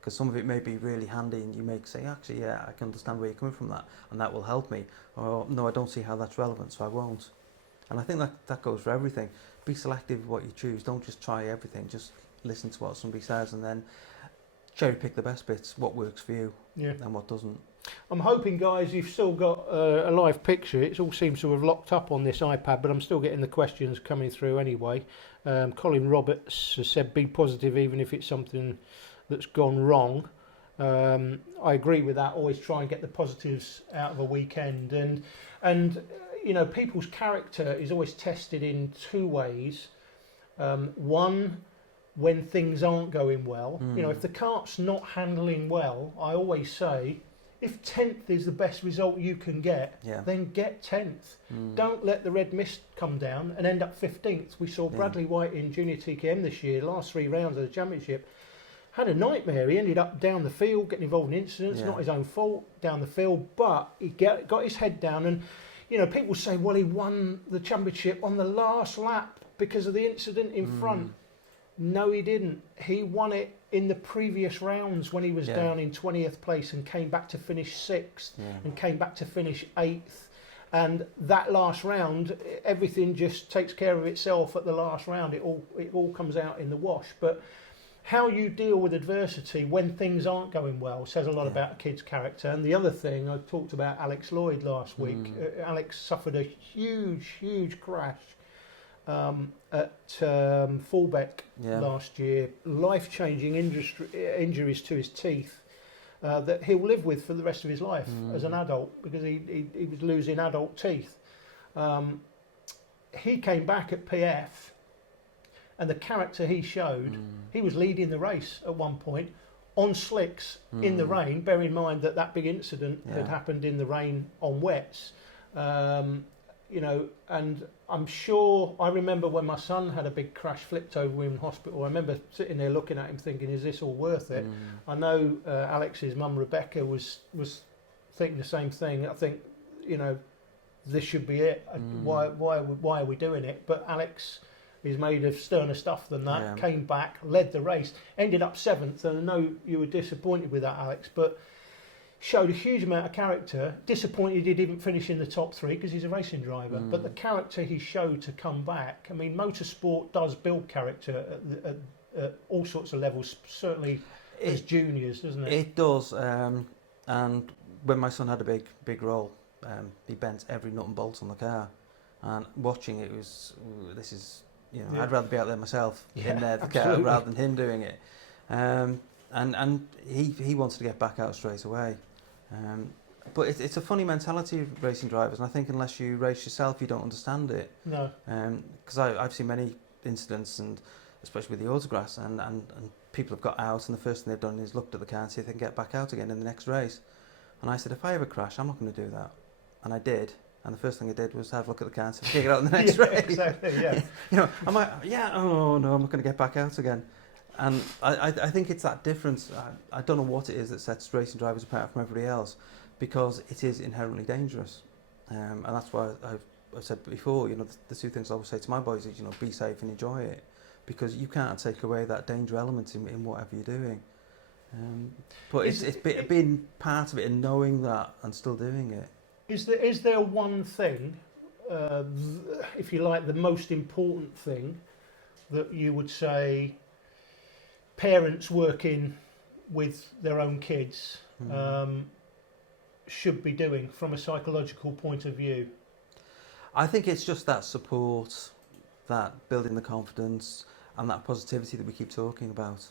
Because some of it may be really handy and you may say, actually, I can understand where you're coming from that and that will help me. Or, no, I don't see how that's relevant, so I won't. And I think that goes for everything. Be selective with what you choose. Don't just try everything. Just listen to what somebody says and then cherry pick the best bits, what works for you and what doesn't. I'm hoping, guys, you've still got a live picture. It all seems to have locked up on this iPad, but I'm still getting the questions coming through anyway. Colin Roberts has said, be positive even if it's something that's gone wrong. I agree with that. Always try and get the positives out of a weekend. And people's character is always tested in 2 ways. One, when things aren't going well. If the kart's not handling well, I always say, if 10th is the best result you can get, then get 10th. Don't let the red mist come down and end up 15th. We saw Bradley White in Junior TKM this year, last 3 rounds of the championship, had a nightmare. He ended up down the field, getting involved in incidents, not his own fault, down the field, but he got his head down. And, people say, well, he won the championship on the last lap because of the incident in front. No, he didn't. He won it in the previous rounds when he was down in 20th place and came back to finish 6th and came back to finish 8th. And that last round, everything just takes care of itself at the last round. It all comes out in the wash. But how you deal with adversity when things aren't going well says a lot about a kid's character. And the other thing, I talked about Alex Lloyd last week. Alex suffered a huge crash at Fullbeck last year, life-changing injuries to his teeth that he'll live with for the rest of his life as an adult because he was losing adult teeth. he came back at PF, and the character he showed, he was leading the race at one point on slicks in the rain. Bear in mind that that big incident had happened in the rain on wets. You know, and I'm sure, I remember when my son had a big crash, flipped over in hospital, I remember sitting there looking at him thinking, is this all worth it? I know Alex's mum Rebecca was thinking the same thing. I think, you know, this should be it. Why are we doing it? But Alex is made of sterner stuff than that. Came back, led the race, ended up 7th, and I know you were disappointed with that, Alex, but showed a huge amount of character. Disappointed he didn't finish in the top 3 because he's a racing driver, but the character he showed to come back, I mean, motorsport does build character at all sorts of levels, certainly as juniors, doesn't it? It does, and when my son had a big role, he bent every nut and bolt on the car, and watching it was, this is, you know, I'd rather be out there myself in there, the car, rather than him doing it. And he wanted to get back out straight away. But it's a funny mentality of racing drivers, and I think unless you race yourself, you don't understand it. No. Because I've seen many incidents, and especially with the autographs, and people have got out, and the first thing they've done is looked at the car and see if they can get back out again in the next race. And I said, if I ever crash, I'm not going to do that. And I did. And the first thing I did was have a look at the car and see if I can get out in the next race. Exactly, yeah. You know, I'm like, oh no, I'm not going to get back out again. And I think it's that difference. I don't know what it is that sets racing drivers apart from everybody else, because it is inherently dangerous. And that's why I've said before, you know, the 2 things I always say to my boys is, you know, be safe and enjoy it, because you can't take away that danger element in whatever you're doing. But it's being part of it and knowing that and still doing it. Is there one thing, if you like, the most important thing that you would say parents working with their own kids should be doing from a psychological point of view? I think it's just that support, that building the confidence and that positivity that we keep talking about.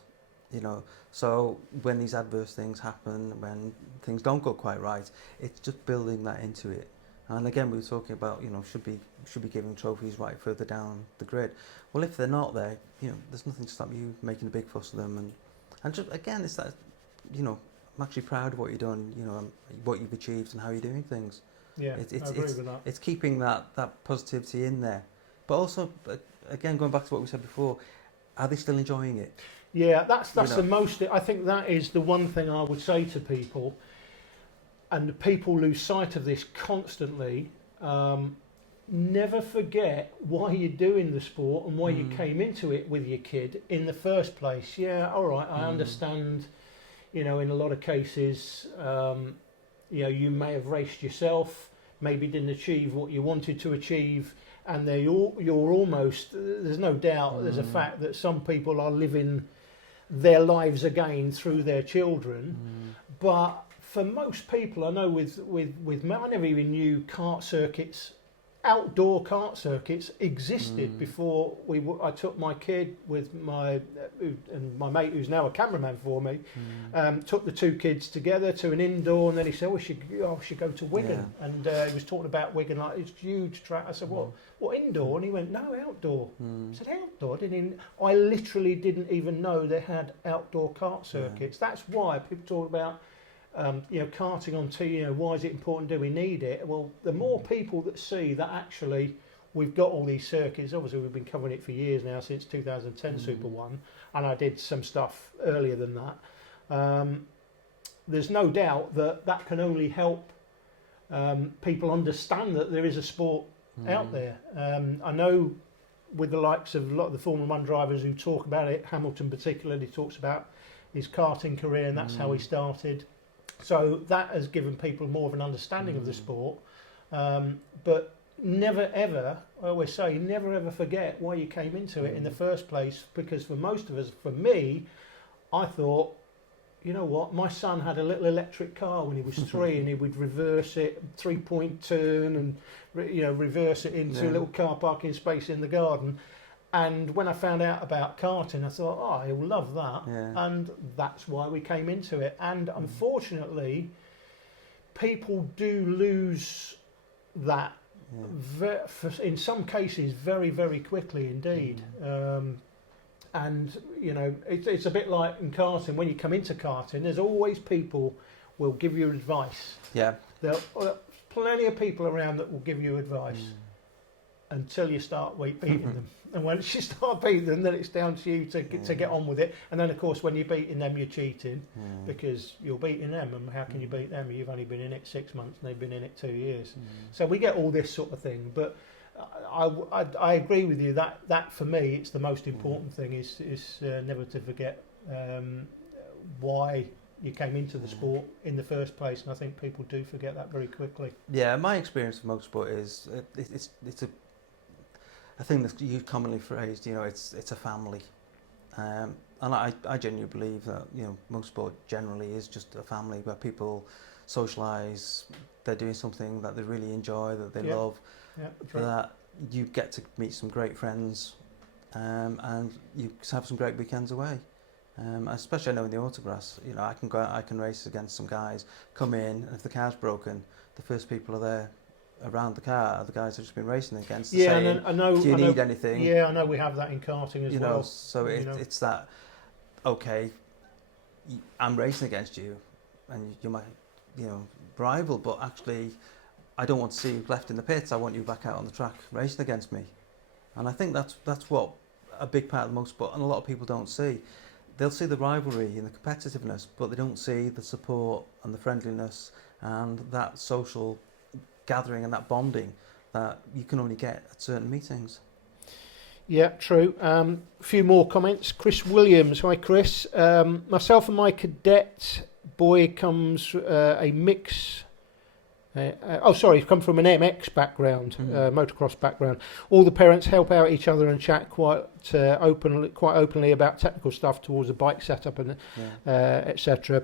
You know, so when these adverse things happen, when things don't go quite right, it's just building that into it. And again, we were talking about, you know, should be giving trophies right further down the grid. Well, if they're not there, you know, there's nothing to stop you making a big fuss of them. And just, again, it's that, you know, I'm actually proud of what you've done, you know, what you've achieved and how you're doing things. Yeah, I agree with that. It's keeping that positivity in there. But also, again, going back to what we said before, are they still enjoying it? Yeah, that's the most. I think that is the one thing I would say to people, and people lose sight of this constantly. Never forget why you're doing the sport and why you came into it with your kid in the first place. Yeah, all right, I understand. You know, in a lot of cases, you know, you may have raced yourself, maybe didn't achieve what you wanted to achieve, and you're almost. There's no doubt. There's a fact that some people are living their lives again through their children, but for most people, I know with I never even knew kart circuits, outdoor kart circuits existed before I took my kid with my mate who's now a cameraman for me. Took the 2 kids together to an indoor, and then he said, we should go to Wigan, and he was talking about Wigan, like it's huge track. I said, what indoor? And he went, no, outdoor. I said, outdoor? I literally didn't even know they had outdoor kart circuits. That's why people talk about you know, karting on TV, you know, why is it important? Do we need it? Well, the more people that see that actually we've got all these circuits, obviously we've been covering it for years now, since 2010 Super 1, and I did some stuff earlier than that. There's no doubt that can only help people understand that there is a sport out there. I know with the likes of a lot of the Formula 1 drivers who talk about it, Hamilton particularly talks about his karting career, and that's how he started. So that has given people more of an understanding of the sport. But never ever, I always say, never ever forget why you came into it in the first place, because for most of us, for me, I thought, you know what, my son had a little electric car when he was 3 and he would reverse it, 3-point turn, and reverse it into a little car parking space in the garden. And when I found out about karting, I thought, oh, he'll love that. Yeah. And that's why we came into it. And unfortunately, people do lose that in some cases very, very quickly indeed. And you know, it's a bit like in karting. When you come into karting, there's always people will give you advice. Yeah. There are plenty of people around that will give you advice until you start beating them. And once you start beating them, then it's down to you to get on with it. And then, of course, when you're beating them, you're cheating because you're beating them. And how can you beat them? You've only been in it 6 months and they've been in it 2 years. So we get all this sort of thing. But I agree with you that for me, it's the most important thing is never to forget why you came into the sport in the first place. And I think people do forget that very quickly. Yeah, my experience with motorsport is it's a thing that's used commonly phrased, you know, it's a family. And I genuinely believe that, you know, motorsport generally is just a family where people socialise, they're doing something that they really enjoy, that they love, that you get to meet some great friends, and you have some great weekends away. Especially I know in the autograss, you know, I can go out, I can race against some guys, come in, and if the car's broken, the first people are there around the car are the guys I've just been racing against. Yeah, saying, and I know. Do you need anything? Yeah, I know we have that in karting as you well. know, so it's that, okay, I'm racing against you, and you're my, you know, rival, but actually, I don't want to see you left in the pits. I want you back out on the track racing against me. And I think that's what a big part of the motorsport, and a lot of people don't see. They'll see the rivalry and the competitiveness, but they don't see the support and the friendliness and that social gathering and that bonding that you can only get at certain meetings. Yeah, true. A few more comments. Chris Williams. Hi, Chris. Myself and my cadet boy comes a mix. Come from an MX background, motocross background. All the parents help out each other and chat quite openly about technical stuff towards the bike setup and etc.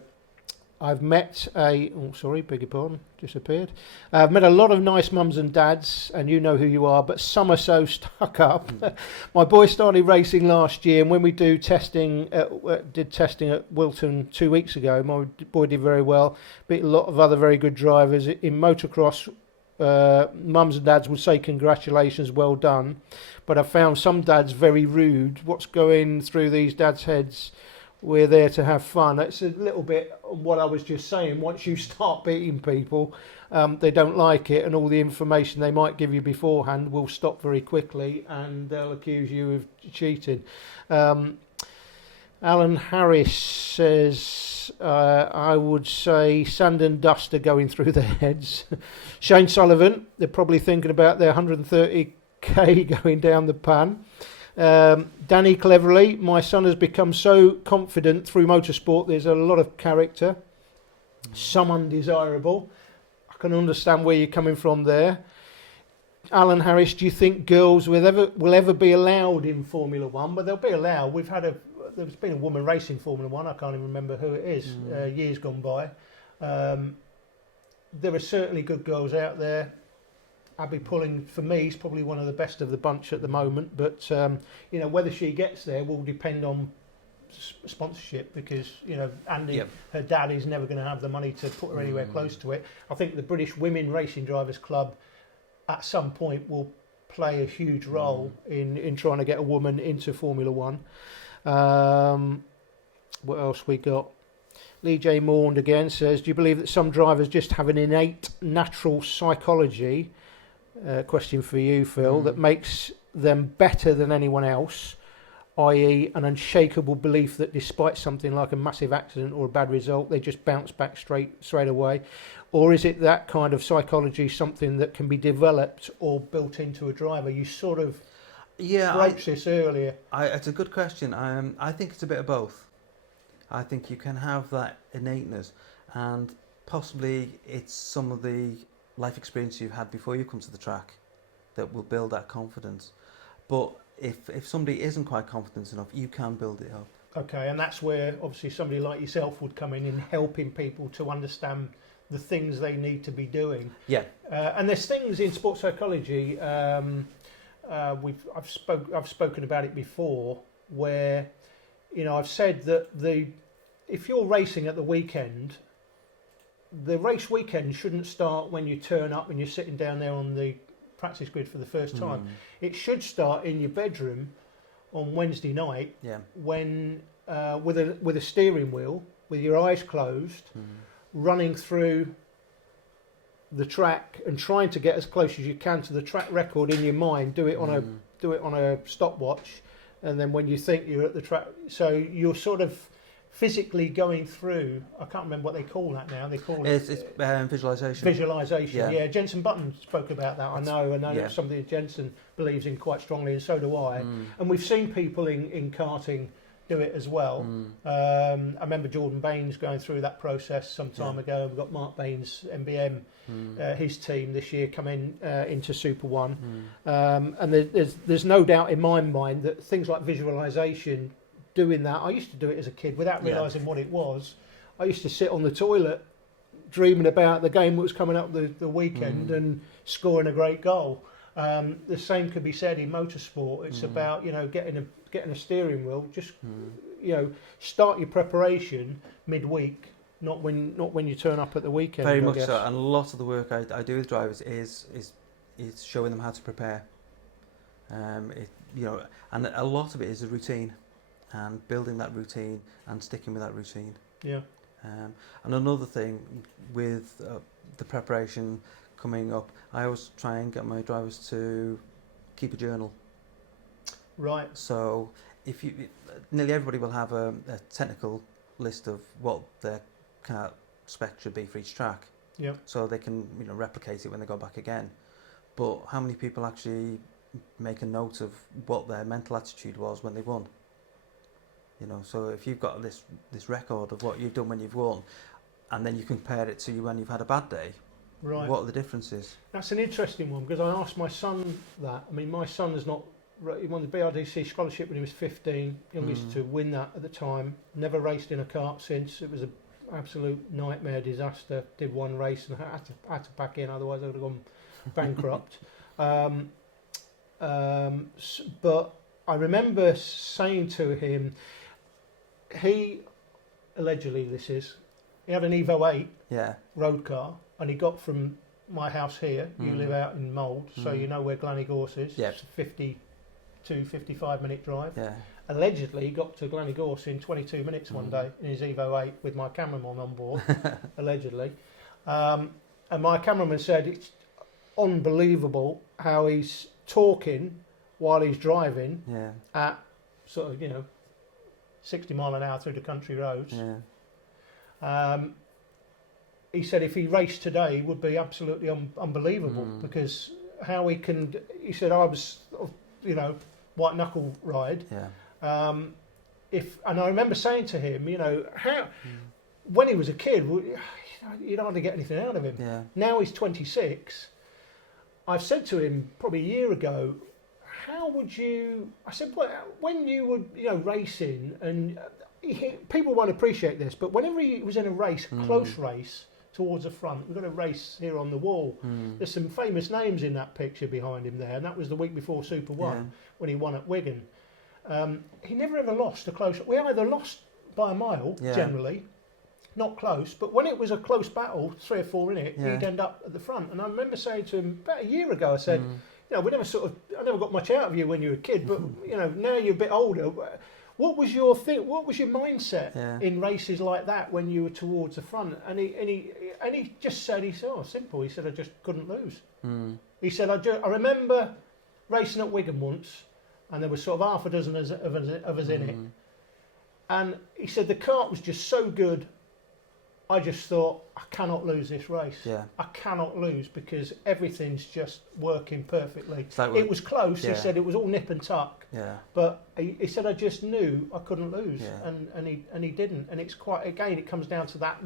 I've met beg your pardon, disappeared. I've met a lot of nice mums and dads, and you know who you are, but some are so stuck up. My boy started racing last year, and when we did testing at Wilton 2 weeks ago, my boy did very well, beat a lot of other very good drivers. In motocross, mums and dads would say congratulations, well done, but I found some dads very rude. What's going through these dads' heads? We're there to have fun. It's a little bit what I was just saying. Once you start beating people, they don't like it, and all the information they might give you beforehand will stop very quickly, and they'll accuse you of cheating. Alan Harris says, I would say sand and dust are going through their heads. Shane Sullivan, they're probably thinking about their 130k going down the pan. Danny Cleverly, my son has become so confident through motorsport. There's a lot of character, some undesirable. I can understand where you're coming from there. Alan Harris, do you think girls will ever be allowed in Formula One? But they'll be allowed. There's been a woman racing Formula One. I can't even remember who it is. Years gone by. There are certainly good girls out there. Abby Pulling, for me, is probably one of the best of the bunch at the moment. But you know, whether she gets there will depend on sponsorship, because you know, Andy, her dad, is never going to have the money to put her anywhere close to it. I think the British Women Racing Drivers Club, at some point, will play a huge role in trying to get a woman into Formula One. What else we got? Lee J. Maund again says, do you believe that some drivers just have an innate natural psychology? Question for you, Phil, that makes them better than anyone else, i.e. an unshakable belief that despite something like a massive accident or a bad result, they just bounce back straight away? Or is it that kind of psychology something that can be developed or built into a driver? You sort of broached this earlier. It's a good question. I think it's a bit of both. I think you can have that innateness, and possibly it's some of the life experience you've had before you come to the track that will build that confidence. But if somebody isn't quite confident enough, you can build it up. Okay, and that's where obviously somebody like yourself would come in helping people to understand the things they need to be doing. Yeah. And there's things in sports psychology. I've spoken about it before, where you know I've said that if you're racing at the weekend, the race weekend shouldn't start when you turn up and you're sitting down there on the practice grid for the first time. It should start in your bedroom on Wednesday night when with a steering wheel, with your eyes closed, running through the track and trying to get as close as you can to the track record in your mind. Do it on a stopwatch, and then when you think you're at the track, so you're sort of physically going through. I can't remember what they call that now. They call it's visualization. Visualization. Yeah. Jensen Button spoke about that. I know that's something that Jensen believes in quite strongly, and so do I. And we've seen people in karting do it as well. I remember Jordan Baines going through that process some time ago. We've got Mark Baines, MBM, his team this year coming into Super One. And there's no doubt in my mind that things like visualization, doing that, I used to do it as a kid without realising what it was. I used to sit on the toilet dreaming about the game that was coming up the weekend and scoring a great goal. The same could be said in motorsport. It's about getting a steering wheel. Just start your preparation midweek, not when you turn up at the weekend. Very much so. And a lot of the work I do with drivers is showing them how to prepare. And a lot of it is a routine, and building that routine and sticking with that routine. Yeah. And another thing with the preparation coming up, I always try and get my drivers to keep a journal. Right. So nearly everybody will have a technical list of what their kind of spec should be for each track. Yeah. So they can replicate it when they go back again. But how many people actually make a note of what their mental attitude was when they won? So if you've got this record of what you've done when you've won, and then you compare it to when you've had a bad day, right? What are the differences? That's an interesting one, because I asked my son that. I mean, my son he won the BRDC scholarship when he was 15, youngest to win that at the time. Never raced in a kart since. It was an absolute nightmare disaster. Did one race and had to pack in, otherwise I would have gone bankrupt. But I remember saying to him, he allegedly he had an Evo 8 road car, and he got from my house here, you live out in Mould, so you know where Glannygorse is. It's a 55 minute drive. Allegedly he got to Glannygorse in 22 minutes one day in his Evo 8 with my cameraman on board. Allegedly. And my cameraman said it's unbelievable how he's talking while he's driving at sort of 60 mile an hour through the country roads. He said if he raced today, it would be absolutely unbelievable, because how he can. He said I was, white knuckle ride. And I remember saying to him, how when he was a kid, you'd hardly get anything out of him. Now he's 26. I've said to him probably a year ago, how would you? I said, when you were racing, and people won't appreciate this, but whenever he was in a race, close race towards the front, we've got a race here on the wall. There's some famous names in that picture behind him there, and that was the week before Super One when he won at Wigan. He never ever lost a close. We either lost by a mile generally, not close, but when it was a close battle, 3 or 4 in it, he'd end up at the front. And I remember saying to him about a year ago, I said, I never got much out of you when you were a kid, but now you're a bit older. What was your thing? What was your mindset in races like that when you were towards the front? And he just said, simple. He said, I just couldn't lose. He said, I remember racing at Wigan once, and there was sort of half a dozen of us in it. And he said the kart was just so good. I just thought, I cannot lose this race. I cannot lose, because everything's just working perfectly. It was close. He said it was all nip and tuck. But he said I just knew I couldn't lose, and he didn't. And it's quite, again, it comes down to that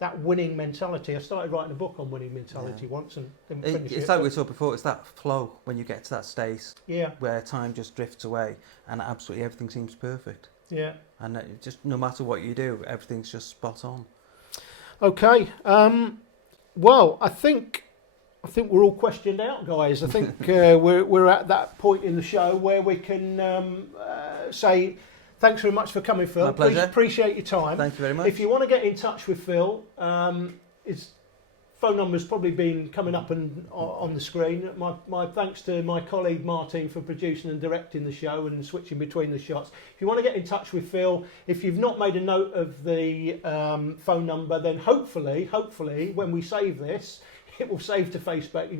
that winning mentality. I started writing a book on winning mentality once, and didn't finish it. It's like we talked before. It's that flow when you get to that stage where time just drifts away, and absolutely everything seems perfect. And just no matter what you do, everything's just spot on. Okay. Well, I think we're all questioned out, guys. I think we're at that point in the show where we can say thanks very much for coming, Phil. My pleasure. Appreciate your time. Thank you very much. If you want to get in touch with Phil, it's phone number's probably been coming up and on the screen. My thanks to my colleague Martin for producing and directing the show and switching between the shots. If you want to get in touch with Phil, if you've not made a note of the phone number, then hopefully when we save this, it will save to Facebook, and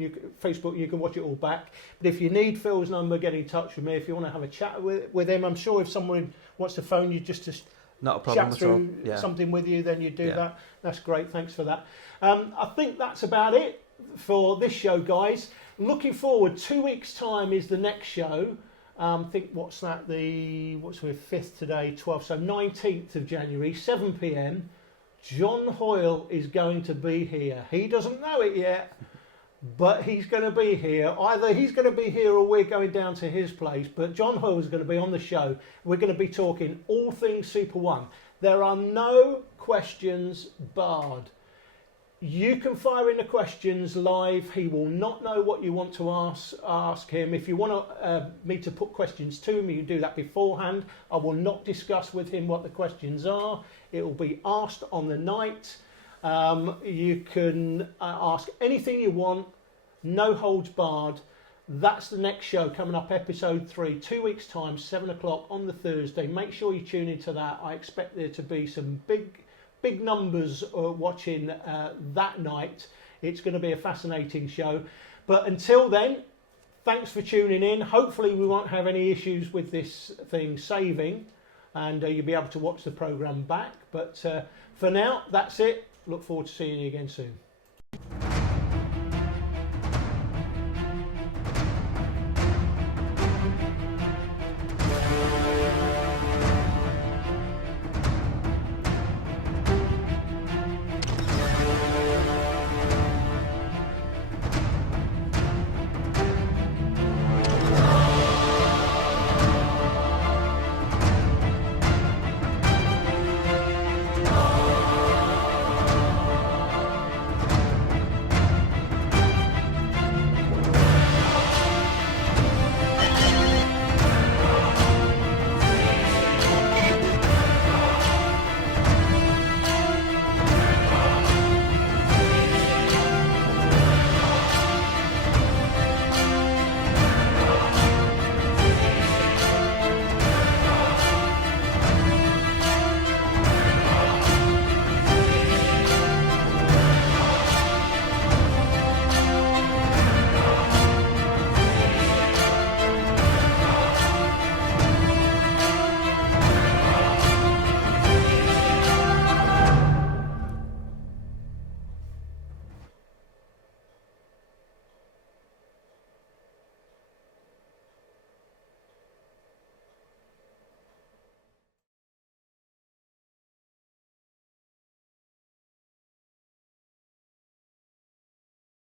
you can watch it all back. But if you need Phil's number, get in touch with me. If you want to have a chat with him, I'm sure if someone wants to phone you just to not a problem chat through at all. something with you, then you do that. That's great. Thanks for that. I think that's about it for this show, guys. Looking forward. 2 weeks' time is the next show. I think what's we 5th today, 12th, so 19th of January, 7 p.m. John Hoyle is going to be here. He doesn't know it yet, but he's going to be here. Either he's going to be here or we're going down to his place, but John Hoyle is going to be on the show. We're going to be talking all things Super 1. There are no questions barred. You can fire in the questions live. He will not know what you want to ask him. If you want me to put questions to him, you can do that beforehand. I will not discuss with him what the questions are. It will be asked on the night. You can ask anything you want, no holds barred. That's the next show coming up, episode 3, 2 weeks' time, 7 o'clock on the Thursday. Make sure you tune into that. I expect there to be some big numbers watching that night. It's going to be a fascinating show. But until then, thanks for tuning in. Hopefully we won't have any issues with this thing saving, and you'll be able to watch the programme back. But for now, that's it. Look forward to seeing you again soon.